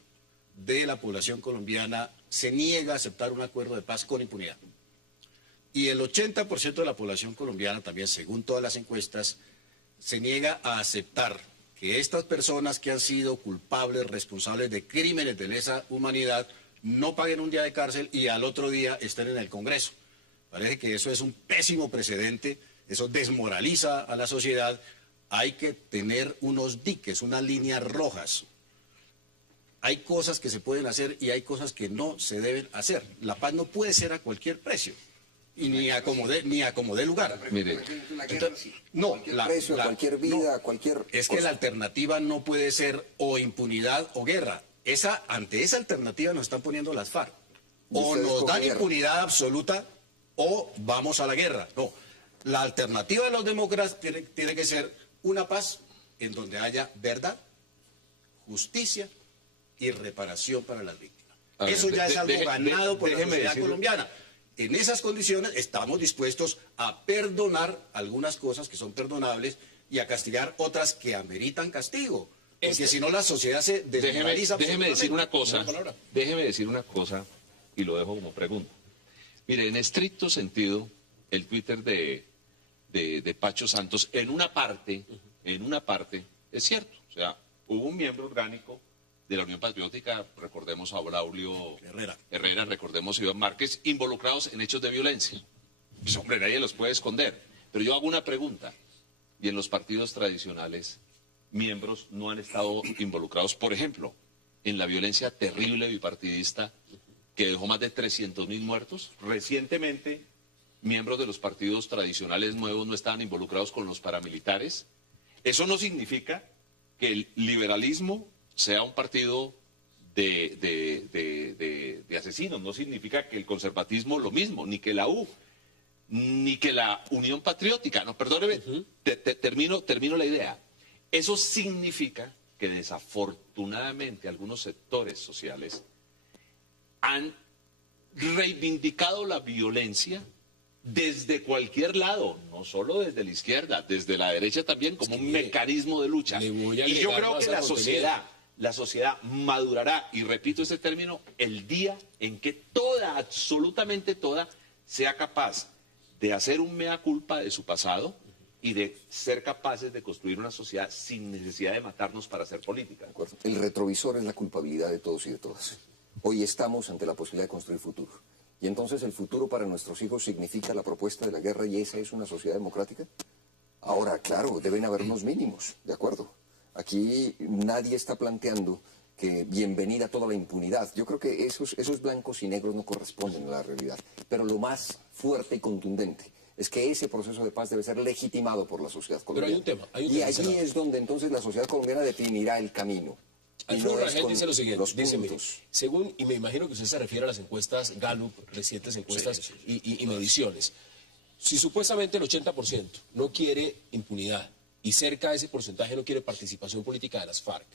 de la población colombiana se niega a aceptar un acuerdo de paz con impunidad. Y el 80% de la población colombiana también, según todas las encuestas, se niega a aceptar que estas personas que han sido culpables, responsables de crímenes de lesa humanidad, no paguen un día de cárcel y al otro día estén en el Congreso. Parece que eso es un pésimo precedente, eso desmoraliza a la sociedad. Hay que tener unos diques, unas líneas rojas. Hay cosas que se pueden hacer y hay cosas que no se deben hacer. La paz no puede ser a cualquier precio. Y ni a como dé lugar. Mire, No, cualquier vida, cualquier Es que la alternativa no puede ser o impunidad o guerra. Ante esa alternativa nos están poniendo las FARC. O nos dan impunidad absoluta o vamos a la guerra. No, la alternativa de los demócratas tiene que ser una paz en donde haya verdad, justicia y reparación para las víctimas. Eso ya es algo ganado por la sociedad colombiana. En esas condiciones estamos dispuestos a perdonar algunas cosas que son perdonables y a castigar otras que ameritan castigo. Porque si no la sociedad se desmoraliza. Déjeme decir una cosa y lo dejo como pregunta. Mire, en estricto sentido, el Twitter de Pacho Santos, en una parte, es cierto. O sea, hubo un miembro orgánico de la Unión Patriótica, recordemos a Braulio Herrera, recordemos a Iván Márquez, involucrados en hechos de violencia. Pues, hombre, nadie los puede esconder. Pero yo hago una pregunta, y en los partidos tradicionales, miembros no han estado involucrados, por ejemplo, en la violencia terrible bipartidista que dejó más de 300.000 muertos. Recientemente, miembros de los partidos tradicionales nuevos no estaban involucrados con los paramilitares. Eso no significa que el liberalismo sea un partido de asesinos, no significa que el conservatismo lo mismo, ni que la U, ni que la Unión Patriótica. No, perdóneme, termino la idea. Eso significa que desafortunadamente algunos sectores sociales han reivindicado la violencia desde cualquier lado, no solo desde la izquierda, desde la derecha también, como un mecanismo de lucha. Y yo creo que la sociedad madurará, y repito este término, el día en que toda, absolutamente toda, sea capaz de hacer un mea culpa de su pasado y de ser capaces de construir una sociedad sin necesidad de matarnos para hacer política. De acuerdo. El retrovisor es la culpabilidad de todos y de todas. Hoy estamos ante la posibilidad de construir futuro. Y entonces el futuro para nuestros hijos significa la propuesta de la guerra, y esa es una sociedad democrática. Ahora, claro, deben haber unos mínimos, ¿de acuerdo? Aquí nadie está planteando que bienvenida toda la impunidad. Yo creo que esos blancos y negros no corresponden a la realidad. Pero lo más fuerte y contundente es que ese proceso de paz debe ser legitimado por la sociedad colombiana. Pero hay un tema. Y allí es donde entonces la sociedad colombiana definirá el camino. Alfredo Rangel dice lo siguiente, dice, según, y me imagino que usted se refiere a las encuestas Gallup, recientes encuestas y mediciones, si supuestamente el 80% no quiere impunidad y cerca de ese porcentaje no quiere participación política de las FARC,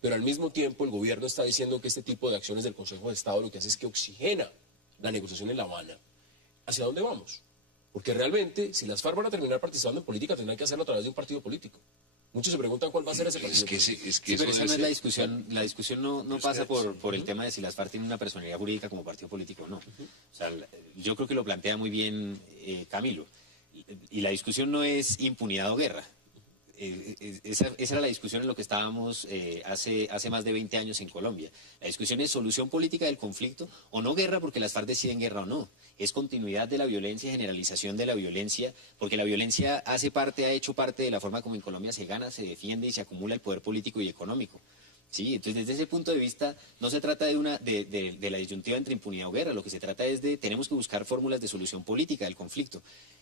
pero al mismo tiempo el gobierno está diciendo que este tipo de acciones del Consejo de Estado lo que hace es que oxigena la negociación en La Habana, ¿hacia dónde vamos? Porque realmente, si las FARC van a terminar participando en política, tendrán que hacerlo a través de un partido político. Muchos se preguntan cuál va a ser ese partido. Pero esa no es la discusión. La discusión no pasa por el tema de si las FARC tienen una personalidad jurídica como partido político o no. O sea, yo creo que lo plantea muy bien Camilo. Y la discusión no es impunidad o guerra. Esa era la discusión en lo que estábamos hace más de 20 años en Colombia. La discusión es solución política del conflicto o no guerra porque las FARC deciden guerra o no. Es continuidad de la violencia, generalización de la violencia, porque la violencia ha hecho parte de la forma como en Colombia se gana, se defiende y se acumula el poder político y económico. Sí, entonces desde ese punto de vista no se trata de la disyuntiva entre impunidad o guerra, lo que se trata es de tenemos que buscar fórmulas de solución política del conflicto.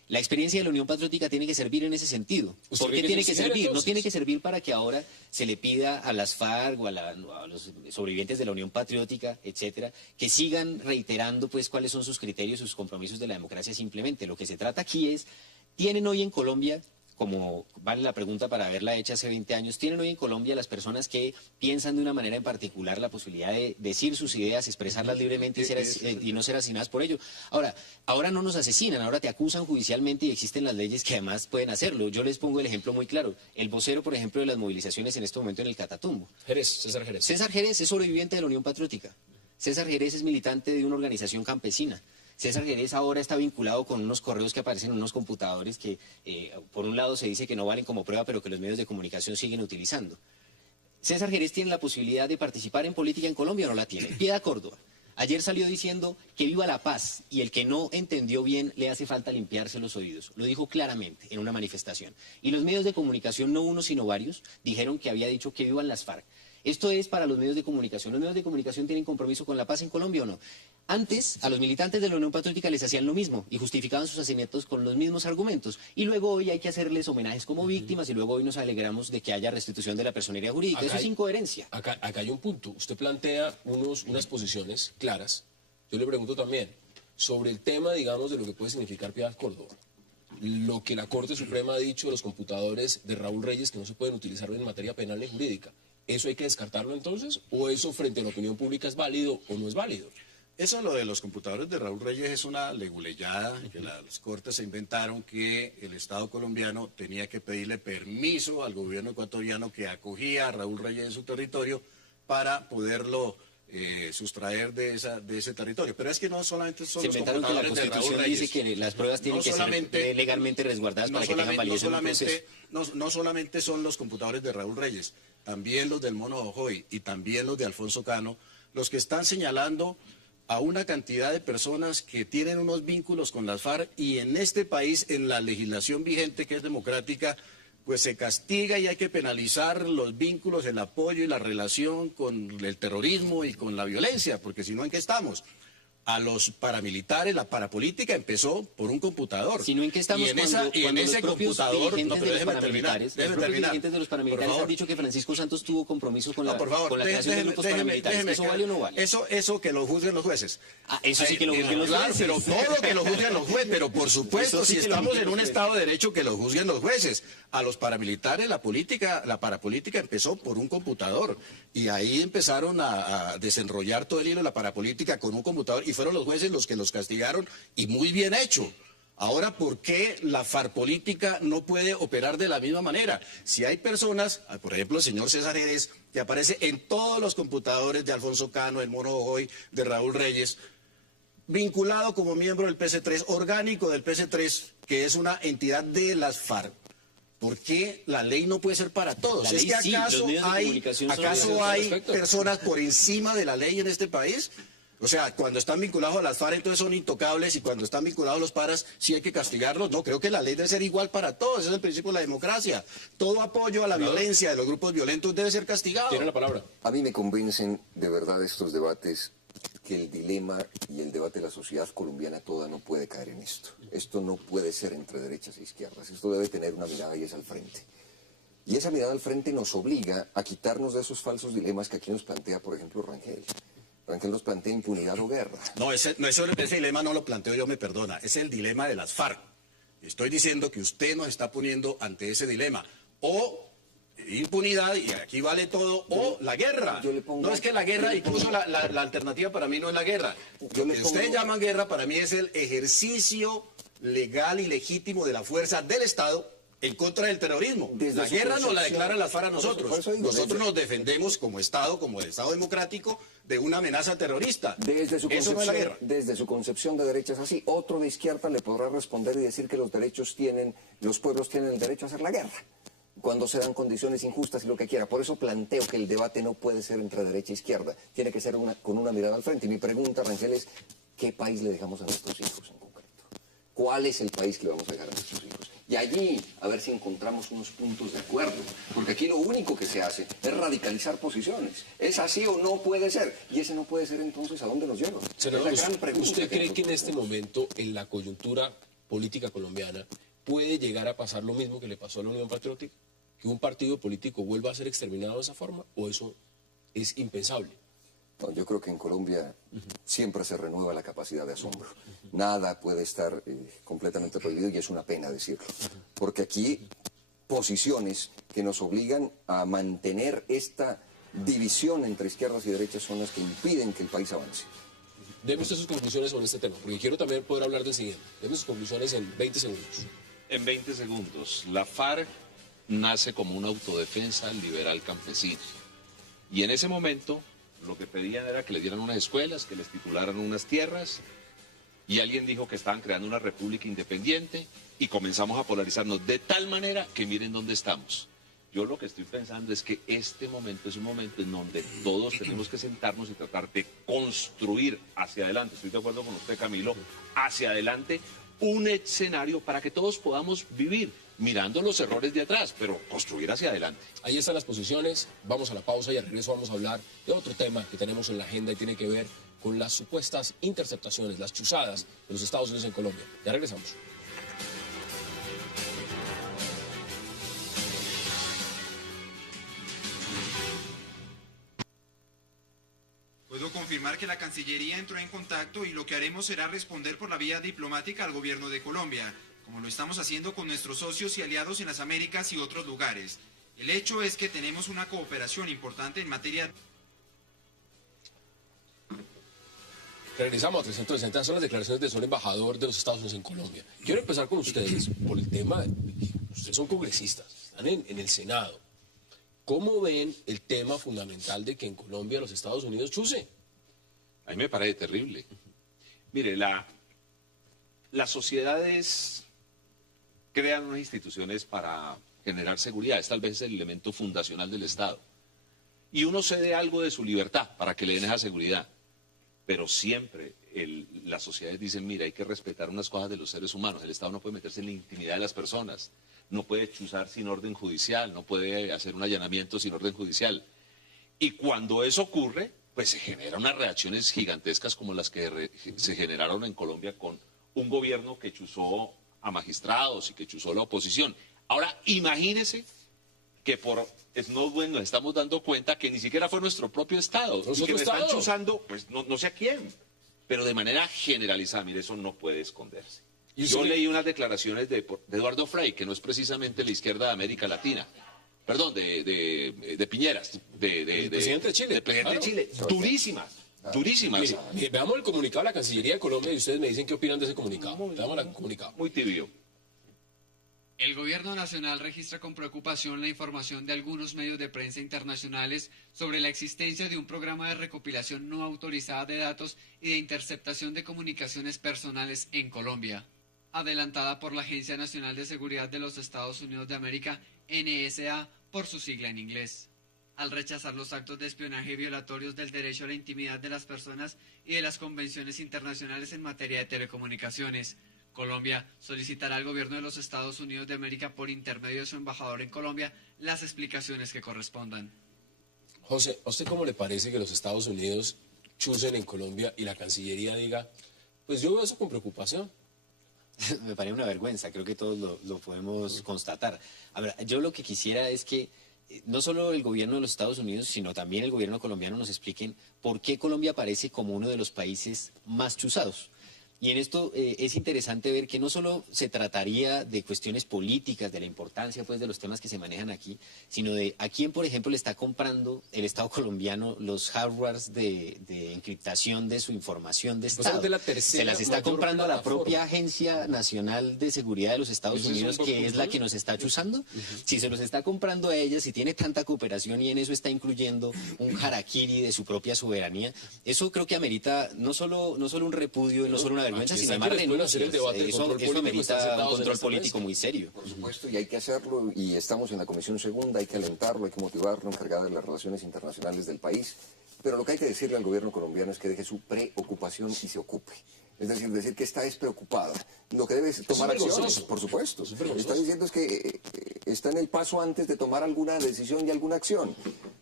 La experiencia de la Unión Patriótica tiene que servir en ese sentido. ¿Por qué tiene que servir? Entonces? No tiene que servir para que ahora se le pida a las FARC o a los sobrevivientes de la Unión Patriótica, etcétera, que sigan reiterando pues cuáles son sus criterios, sus compromisos de la democracia simplemente. Lo que se trata aquí es, tienen hoy en Colombia, como vale la pregunta para haberla hecha hace 20 años, tienen hoy en Colombia las personas que piensan de una manera en particular la posibilidad de decir sus ideas, expresarlas libremente y no ser asesinadas por ello. Ahora no nos asesinan, ahora te acusan judicialmente y existen las leyes que además pueden hacerlo. Yo les pongo el ejemplo muy claro. El vocero, por ejemplo, de las movilizaciones en este momento en el Catatumbo. César Jerez. César Jerez es sobreviviente de la Unión Patriótica. César Jerez es militante de una organización campesina. César Jerez ahora está vinculado con unos correos que aparecen en unos computadores que, por un lado, se dice que no valen como prueba, pero que los medios de comunicación siguen utilizando. César Jerez tiene la posibilidad de participar en política en Colombia o no la tiene. Piedad Córdoba. Ayer salió diciendo que viva la paz y el que no entendió bien le hace falta limpiarse los oídos. Lo dijo claramente en una manifestación. Y los medios de comunicación, no uno sino varios, dijeron que había dicho que vivan las FARC. Esto es para los medios de comunicación. ¿Los medios de comunicación tienen compromiso con la paz en Colombia o no? Antes, a los militantes de la Unión Patriótica les hacían lo mismo y justificaban sus asesinatos con los mismos argumentos. Y luego hoy hay que hacerles homenajes como víctimas y luego hoy nos alegramos de que haya restitución de la personería jurídica. Eso es incoherencia. Acá hay un punto. Usted plantea unas posiciones claras. Yo le pregunto también sobre el tema, digamos, de lo que puede significar Piedad Córdoba. Lo que la Corte Suprema ha dicho de los computadores de Raúl Reyes que no se pueden utilizar en materia penal ni jurídica. ¿Eso hay que descartarlo entonces? ¿O eso frente a la opinión pública es válido o no es válido? Eso, lo de los computadores de Raúl Reyes, es una leguleyada que las Cortes se inventaron, que el Estado colombiano tenía que pedirle permiso al gobierno ecuatoriano que acogía a Raúl Reyes en su territorio para poderlo sustraer de ese territorio. Pero es que no solamente son los computadores de Raúl Reyes. Se inventaron que la Constitución dice que las pruebas tienen que ser legalmente resguardadas para que tengan validez en el proceso. No solamente son los computadores de Raúl Reyes, también los del Mono Ojoy y también los de Alfonso Cano, los que están señalando a una cantidad de personas que tienen unos vínculos con las FARC, y en este país, en la legislación vigente que es democrática, pues se castiga y hay que penalizar los vínculos, el apoyo y la relación con el terrorismo y con la violencia, porque si no, ¿en qué estamos? A los paramilitares, la parapolítica empezó por un computador. Sino en qué estamos y en ese computador, déjeme terminar. Los dirigentes de los paramilitares han dicho que Francisco Santos tuvo compromiso con la creación de grupos paramilitares. ¿Eso vale o no vale? Eso que lo juzguen los jueces. Eso sí que lo juzguen los jueces. Pero todo que lo juzguen los jueces. Pero por supuesto, si estamos en un Estado de Derecho, que lo juzguen los jueces. A los paramilitares, la parapolítica empezó por un computador. Y ahí empezaron a desenrollar todo el hilo de la parapolítica con un computador. Y fueron los jueces los que los castigaron, y muy bien hecho. Ahora, ¿por qué la farpolítica no puede operar de la misma manera? Si hay personas, por ejemplo el señor César Jerez, que aparece en todos los computadores de Alfonso Cano, el Mono Ojoy, de Raúl Reyes, vinculado como miembro del PC3, orgánico del PC3, que es una entidad de las FARC, ¿por qué la ley no puede ser para todos? ¿Es que acaso hay personas por encima de la ley en este país? O sea, cuando están vinculados a las FARC, entonces son intocables, y cuando están vinculados a los paras, sí hay que castigarlos. No, creo que la ley debe ser igual para todos. Ese es el principio de la democracia. Todo apoyo a la violencia de los grupos violentos debe ser castigado. Tiene la palabra. A mí me convencen de verdad estos debates, que el dilema y el debate de la sociedad colombiana toda no puede caer en esto. Esto no puede ser entre derechas e izquierdas. Esto debe tener una mirada, y es al frente. Y esa mirada al frente nos obliga a quitarnos de esos falsos dilemas que aquí nos plantea, por ejemplo, Rangel. Rangel nos plantea impunidad o guerra. No, ese dilema no lo planteo yo, me perdona. Es el dilema de las FARC. Estoy diciendo que usted nos está poniendo ante ese dilema. O impunidad, y aquí vale todo, o la guerra. No es que la guerra, incluso la alternativa para mí no es la guerra. Lo que ustedes llaman guerra para mí es el ejercicio legal y legítimo de la fuerza del Estado en contra del terrorismo. La guerra nos la declaran las FARC a nosotros. Nosotros nos defendemos como Estado, como el Estado democrático, de una amenaza terrorista. Eso no es la guerra. Desde su concepción de derechas así, otro de izquierda le podrá responder y decir que los pueblos tienen el derecho a hacer la guerra, cuando se dan condiciones injustas y lo que quiera. Por eso planteo que el debate no puede ser entre derecha e izquierda, tiene que ser con una mirada al frente. Y mi pregunta, Rangel, es ¿qué país le dejamos a nuestros hijos en concreto? ¿Cuál es el país que le vamos a dejar a nuestros hijos? y allí a ver si encontramos unos puntos de acuerdo, porque aquí lo único que se hace es radicalizar posiciones. ¿Es así o no puede ser? Y ese no puede ser, entonces, ¿a dónde nos lleva? Senador, Es la gran pregunta ¿usted cree que en nosotros este momento, en la coyuntura política colombiana, puede llegar a pasar lo mismo que le pasó a la Unión Patriótica? ¿Que un partido político vuelva a ser exterminado de esa forma? ¿O eso es impensable? No, yo creo que en Colombia siempre se renueva la capacidad de asombro. Nada puede estar completamente prohibido y es una pena decirlo. Porque aquí posiciones que nos obligan a mantener esta división entre izquierdas y derechas son las que impiden que el país avance. Deme usted sus conclusiones sobre este tema, porque quiero también poder hablar del siguiente. Deme sus conclusiones en 20 segundos. En 20 segundos, la FARC nace como una autodefensa liberal campesina. Y en ese momento lo que pedían era que les dieran unas escuelas, que les titularan unas tierras, y alguien dijo que estaban creando una república independiente, y comenzamos a polarizarnos de tal manera que miren dónde estamos. Yo lo que estoy pensando es que este momento es un momento en donde todos tenemos que sentarnos y tratar de construir hacia adelante, estoy de acuerdo con usted, Camilo, hacia adelante un escenario para que todos podamos vivir mirando los errores de atrás, pero construir hacia adelante. Ahí están las posiciones, vamos a la pausa y al regreso vamos a hablar de otro tema que tenemos en la agenda y tiene que ver con las supuestas interceptaciones, las chuzadas de los Estados Unidos en Colombia. Ya regresamos. Puedo confirmar que la Cancillería entró en contacto y lo que haremos será responder por la vía diplomática al gobierno de Colombia, como lo estamos haciendo con nuestros socios y aliados en las Américas y otros lugares. El hecho es que tenemos una cooperación importante en materia... Regresamos a 360, son las declaraciones del embajador de los Estados Unidos en Colombia. Quiero empezar con ustedes por el tema, ustedes son congresistas, están en el Senado. ¿Cómo ven el tema fundamental de que en Colombia los Estados Unidos chusen? A mí me parece terrible. Mire, las sociedades crean unas instituciones para generar seguridad, es tal vez el elemento fundacional del Estado. Y uno cede algo de su libertad para que le den esa seguridad. Pero siempre las sociedades dicen, mira, hay que respetar unas cosas de los seres humanos. El Estado no puede meterse en la intimidad de las personas, no puede chuzar sin orden judicial, no puede hacer un allanamiento sin orden judicial. Y cuando eso ocurre, pues se generan unas reacciones gigantescas como las que se generaron en Colombia con un gobierno que chuzó a magistrados y que chuzó a la oposición. Ahora, imagínese que por Snowden nos estamos dando cuenta que ni siquiera fue nuestro propio Estado. Y que le están chuzando, pues no sé a quién, pero de manera generalizada. Mire, eso no puede esconderse. Yo leí unas declaraciones de Eduardo Frei, que no es precisamente la izquierda de América Latina. Perdón, de Piñeras, el presidente de Chile. Del presidente de Chile. Durísimas, durísimas. Mire, veamos el comunicado de la Cancillería de Colombia y ustedes me dicen qué opinan de ese comunicado. Veamos el comunicado. Muy tibio. El gobierno nacional registra con preocupación la información de algunos medios de prensa internacionales sobre la existencia de un programa de recopilación no autorizada de datos y de interceptación de comunicaciones personales en Colombia, adelantada por la Agencia Nacional de Seguridad de los Estados Unidos de América, NSA, por su sigla en inglés. Al rechazar los actos de espionaje violatorios del derecho a la intimidad de las personas y de las convenciones internacionales en materia de telecomunicaciones, Colombia solicitará al gobierno de los Estados Unidos de América, por intermedio de su embajador en Colombia, las explicaciones que correspondan. José, ¿a usted cómo le parece que los Estados Unidos chusen en Colombia y la Cancillería diga, pues yo veo eso con preocupación? Me parece una vergüenza, creo que todos lo podemos constatar. A ver, yo lo que quisiera es que no solo el gobierno de los Estados Unidos, sino también el gobierno colombiano nos expliquen por qué Colombia aparece como uno de los países más chuzados. Y en esto es interesante ver que no solo se trataría de cuestiones políticas, de la importancia pues de los temas que se manejan aquí, sino de a quién, por ejemplo, le está comprando el Estado colombiano los hardwares de encriptación de su información de Estado. Se las está comprando a la propia Agencia Nacional de Seguridad de los Estados Unidos, que es la que nos está chuzando. Si se los está comprando a ella, si tiene tanta cooperación y en eso está incluyendo un harakiri de su propia soberanía, eso creo que amerita no solo un repudio, no solo una vergüenza, sino además renuncias. Eso merita un control político muy serio. Por supuesto, y hay que hacerlo, y estamos en la Comisión Segunda, hay que alentarlo, hay que motivarlo, encargada de las relaciones internacionales del país. Pero lo que hay que decirle al gobierno colombiano es que deje su preocupación y se ocupe. Es decir que está despreocupada. Lo que debe es tomar acciones, por supuesto. Está diciendo es que está en el paso antes de tomar alguna decisión y alguna acción.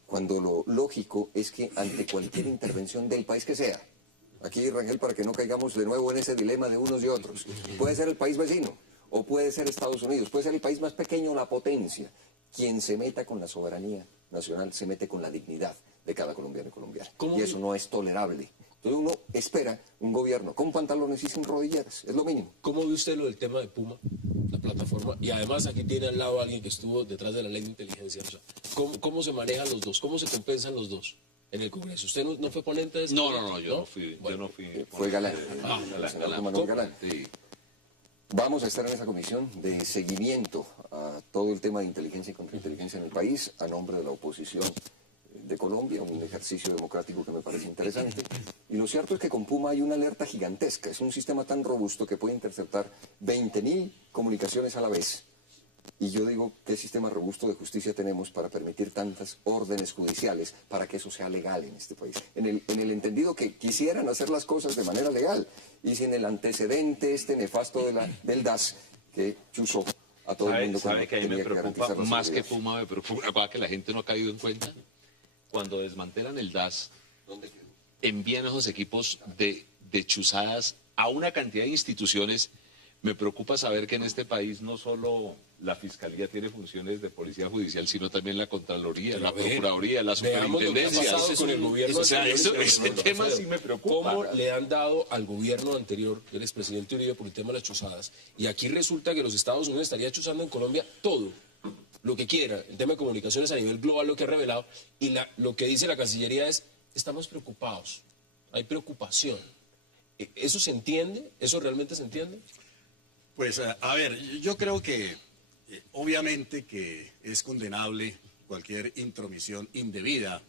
Cuando lo lógico es que ante cualquier intervención del país que sea, aquí Rangel, para que no caigamos de nuevo en ese dilema de unos y otros, puede ser el país vecino, o puede ser Estados Unidos, puede ser el país más pequeño, la potencia. Quien se meta con la soberanía nacional se mete con la dignidad de cada colombiano y colombiana. Y eso no es tolerable. Entonces uno espera un gobierno con pantalones y sin rodilleras, es lo mínimo. ¿Cómo ve usted lo del tema de Puma, la plataforma? Y además aquí tiene al lado a alguien que estuvo detrás de la ley de inteligencia. O sea, ¿cómo se manejan los dos? ¿Cómo se compensan los dos en el Congreso? ¿Usted no fue ponente de eso? No, yo no fui. Bueno, yo no fui. Fue Galán. Galán. Manuel Galán. Sí. Vamos a estar en esa comisión de seguimiento a todo el tema de inteligencia y contrainteligencia en el país, a nombre de la oposición de Colombia, un ejercicio democrático que me parece interesante. Y lo cierto es que con Puma hay una alerta gigantesca. Es un sistema tan robusto que puede interceptar 20.000 comunicaciones a la vez. Y yo digo, ¿qué sistema robusto de justicia tenemos para permitir tantas órdenes judiciales para que eso sea legal en este país? En el entendido que quisieran hacer las cosas de manera legal y sin el antecedente nefasto del DAS que chuzó a todo el mundo. ¿Sabe que a mí me preocupa más que Puma? Me preocupa una cosa que la gente no ha caído en cuenta. Cuando desmantelan el DAS, envían esos equipos de chuzadas a una cantidad de instituciones. Me preocupa saber que en este país no solo la Fiscalía tiene funciones de policía judicial, sino también la Contraloría, la Procuraduría, la Superintendencia. Con el gobierno ese tema sí me preocupa. ¿Cómo le han dado al gobierno anterior, del expresidente Uribe, por el tema de las chuzadas? Y aquí resulta que los Estados Unidos estaría chuzando en Colombia todo, lo que quiera. El tema de comunicaciones a nivel global, lo que ha revelado. Y lo que dice la Cancillería es, estamos preocupados, hay preocupación. ¿Eso se entiende? ¿Eso realmente se entiende? Pues, a ver, yo creo que obviamente que es condenable cualquier intromisión indebida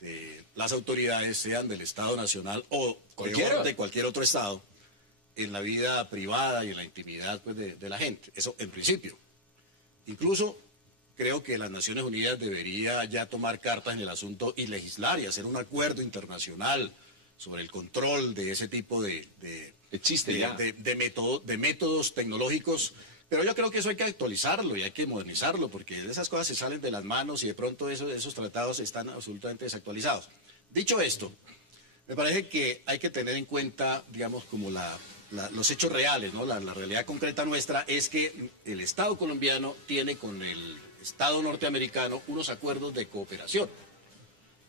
de las autoridades, sean del Estado Nacional o peor, de cualquier otro Estado, en la vida privada y en la intimidad pues, de la gente. Eso en principio. Incluso creo que las Naciones Unidas debería ya tomar cartas en el asunto y legislar y hacer un acuerdo internacional sobre el control de ese tipo de métodos tecnológicos. Pero yo creo que eso hay que actualizarlo y hay que modernizarlo, porque esas cosas se salen de las manos y de pronto esos tratados están absolutamente desactualizados. Dicho esto, me parece que hay que tener en cuenta, digamos, como los hechos reales, ¿no? La realidad concreta nuestra es que el Estado colombiano tiene con el Estado norteamericano unos acuerdos de cooperación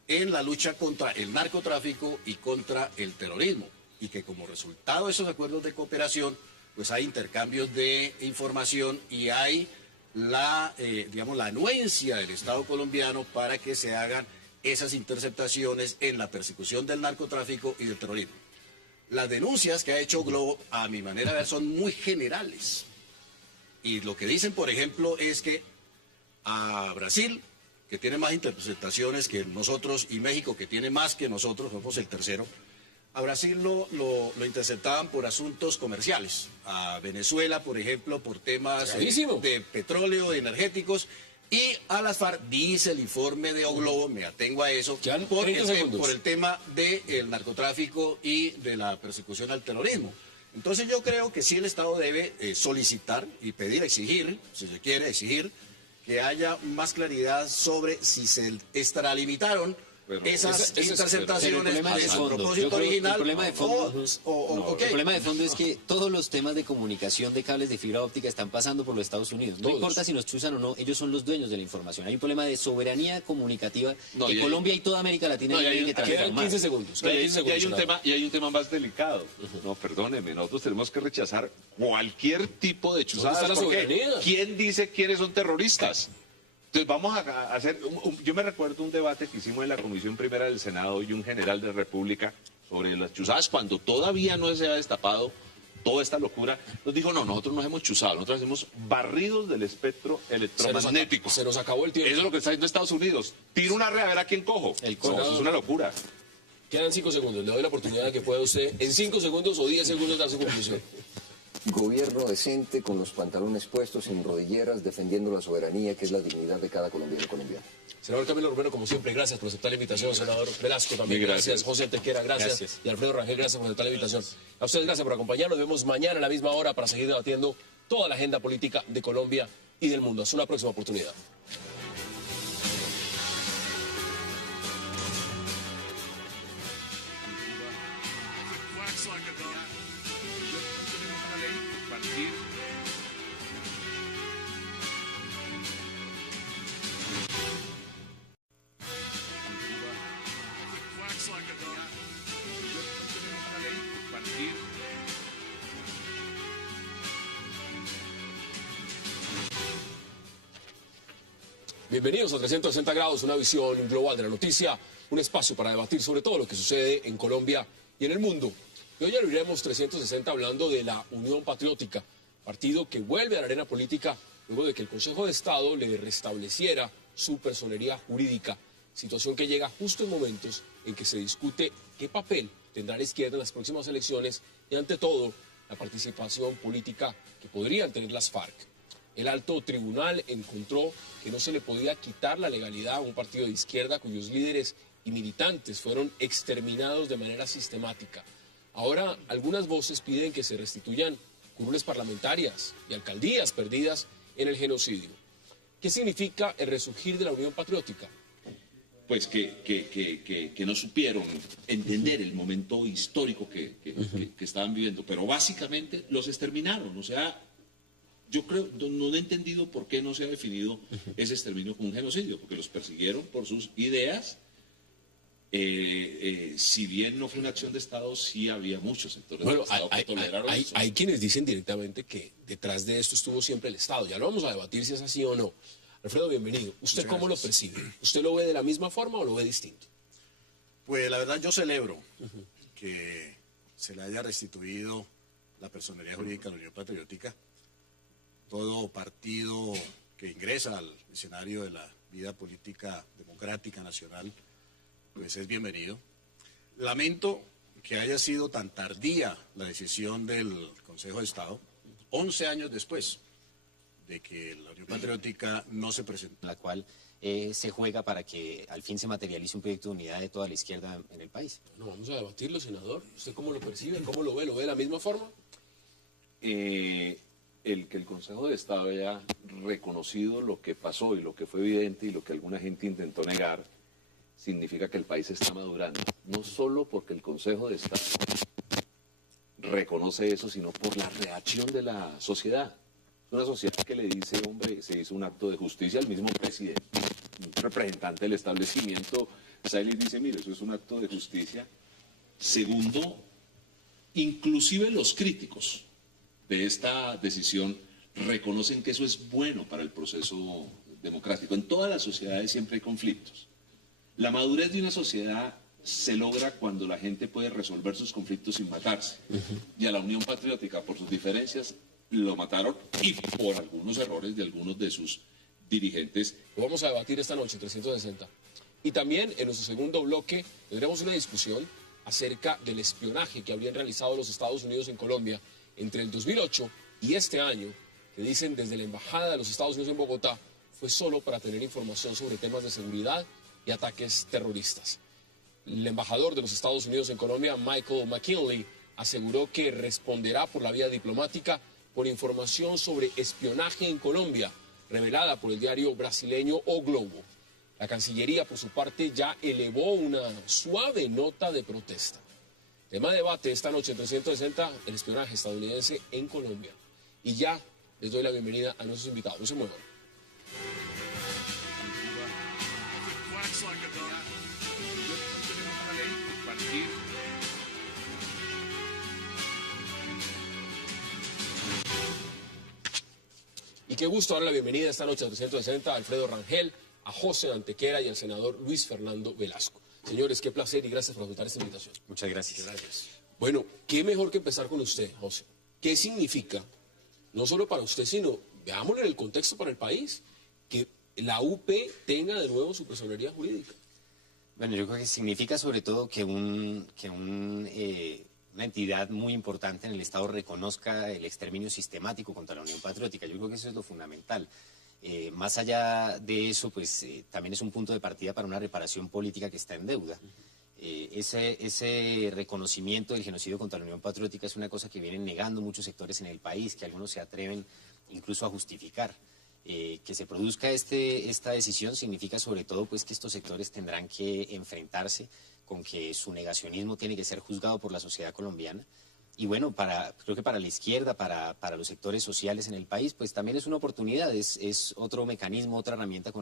en la lucha contra el narcotráfico y contra el terrorismo, y que como resultado de esos acuerdos de cooperación, pues hay intercambios de información y hay la anuencia del Estado colombiano para que se hagan esas interceptaciones en la persecución del narcotráfico y del terrorismo. Las denuncias que ha hecho Globo, a mi manera de ver, son muy generales. Y lo que dicen, por ejemplo, es que a Brasil, que tiene más interceptaciones que nosotros, y México, que tiene más que nosotros, somos el tercero, a Brasil lo interceptaban por asuntos comerciales. A Venezuela, por ejemplo, por temas de petróleo, energéticos. Y a las FARC, dice el informe de O Globo, me atengo a eso, por el tema del narcotráfico y de la persecución al terrorismo. Entonces yo creo que sí el Estado debe solicitar y pedir, exigir, si se quiere exigir, que haya más claridad sobre si se extralimitaron esas interceptaciones de su propósito original. El problema de fondo es que todos los temas de comunicación de cables de fibra óptica están pasando por los Estados Unidos. No importa si nos chuzan o no, ellos son los dueños de la información. Hay un problema de soberanía comunicativa que Colombia y toda América Latina tienen que transformar. 15 segundos. Y hay un tema más delicado. No, perdóneme, nosotros tenemos que rechazar cualquier tipo de chuzadas. ¿Quién dice quiénes son terroristas? Entonces vamos a hacer, yo me recuerdo un debate que hicimos en la Comisión Primera del Senado y un general de República sobre las chuzadas, cuando todavía no se ha destapado toda esta locura, nos dijo, no, nosotros nos hemos chuzado, nosotros hacemos barridos del espectro electromagnético. Se nos acabó el tiempo. Eso es lo que está haciendo Estados Unidos. Tira una red a ver a quién cojo. Eso es una locura. Quedan 5 segundos, le doy la oportunidad de que pueda usted en 5 segundos o 10 segundos dar su conclusión. Gobierno decente, con los pantalones puestos, sin rodilleras, defendiendo la soberanía, que es la dignidad de cada colombiano y colombiana. Senador Camilo Romero, como siempre, gracias por aceptar la invitación. Senador Velasco también, gracias. José Antequera, gracias. Y Alfredo Rangel, gracias por aceptar la invitación. A ustedes, gracias por acompañarnos. Nos vemos mañana a la misma hora para seguir debatiendo toda la agenda política de Colombia y del mundo. Hasta una próxima oportunidad. Bienvenidos a 360 grados, una visión global de la noticia, un espacio para debatir sobre todo lo que sucede en Colombia y en el mundo. Y hoy abriremos 360 hablando de la Unión Patriótica, partido que vuelve a la arena política luego de que el Consejo de Estado le restableciera su personería jurídica, situación que llega justo en momentos en que se discute qué papel tendrá la izquierda en las próximas elecciones y ante todo la participación política que podrían tener las FARC. El alto tribunal encontró que no se le podía quitar la legalidad a un partido de izquierda cuyos líderes y militantes fueron exterminados de manera sistemática. Ahora, algunas voces piden que se restituyan curules parlamentarias y alcaldías perdidas en el genocidio. ¿Qué significa el resurgir de la Unión Patriótica? Pues que no supieron entender el momento histórico que estaban viviendo, pero básicamente los exterminaron, o sea... Yo creo, no he entendido por qué no se ha definido ese exterminio como un genocidio, porque los persiguieron por sus ideas. Si bien no fue una acción de Estado, sí había muchos sectores del Estado que toleraron eso. Hay quienes dicen directamente que detrás de esto estuvo siempre el Estado. Ya lo vamos a debatir si es así o no. Alfredo, bienvenido. ¿Usted cómo lo percibe? ¿Usted lo ve de la misma forma o lo ve distinto? Pues la verdad yo celebro que se le haya restituido la personería jurídica a la Unión Patriótica. Todo partido que ingresa al escenario de la vida política democrática nacional, pues es bienvenido. Lamento que haya sido tan tardía la decisión del Consejo de Estado, 11 años después de que la Unión Patriótica no se presentó. La cual se juega para que al fin se materialice un proyecto de unidad de toda la izquierda en el país. Bueno, vamos a debatirlo, senador. ¿Usted cómo lo percibe? ¿Cómo lo ve? ¿Lo ve de la misma forma? El que el Consejo de Estado haya reconocido lo que pasó y lo que fue evidente y lo que alguna gente intentó negar, significa que el país está madurando. No solo porque el Consejo de Estado reconoce eso, sino por la reacción de la sociedad. Una sociedad que le dice, hombre, se hizo un acto de justicia al mismo presidente, un representante del establecimiento, sale y dice, mire, eso es un acto de justicia. Segundo, inclusive los críticos de esta decisión reconocen que eso es bueno para el proceso democrático. En todas las sociedades siempre hay conflictos. La madurez de una sociedad se logra cuando la gente puede resolver sus conflictos sin matarse. Y a la Unión Patriótica, por sus diferencias, lo mataron y por algunos errores de algunos de sus dirigentes. Lo vamos a debatir esta noche, 360. Y también en nuestro segundo bloque tendremos una discusión acerca del espionaje que habrían realizado los Estados Unidos en Colombia entre el 2008 y este año, que dicen desde la Embajada de los Estados Unidos en Bogotá, fue solo para tener información sobre temas de seguridad y ataques terroristas. El embajador de los Estados Unidos en Colombia, Michael McKinley, aseguró que responderá por la vía diplomática por información sobre espionaje en Colombia, revelada por el diario brasileño O Globo. La Cancillería, por su parte, ya elevó una suave nota de protesta. Tema de debate esta noche en 360, el espionaje estadounidense en Colombia. Y ya les doy la bienvenida a nuestros invitados. No se muevan. Y qué gusto darle la bienvenida esta noche a 360 a Alfredo Rangel, a José Antequera y al senador Luis Fernando Velasco. Señores, qué placer y gracias por aceptar esta invitación. Muchas gracias. Bueno, qué mejor que empezar con usted, José. ¿Qué significa, no solo para usted, sino, veámoslo en el contexto para el país, que la UP tenga de nuevo su personería jurídica? Bueno, yo creo que significa sobre todo que un una entidad muy importante en el Estado reconozca el exterminio sistemático contra la Unión Patriótica. Yo creo que eso es lo fundamental. Más allá de eso, pues también es un punto de partida para una reparación política que está en deuda. Ese reconocimiento del genocidio contra la Unión Patriótica es una cosa que vienen negando muchos sectores en el país, que algunos se atreven incluso a justificar. Que se produzca esta decisión significa sobre todo pues que estos sectores tendrán que enfrentarse con que su negacionismo tiene que ser juzgado por la sociedad colombiana. Y bueno, creo que para la izquierda, para los sectores sociales en el país, pues también es una oportunidad, es otro mecanismo, otra herramienta con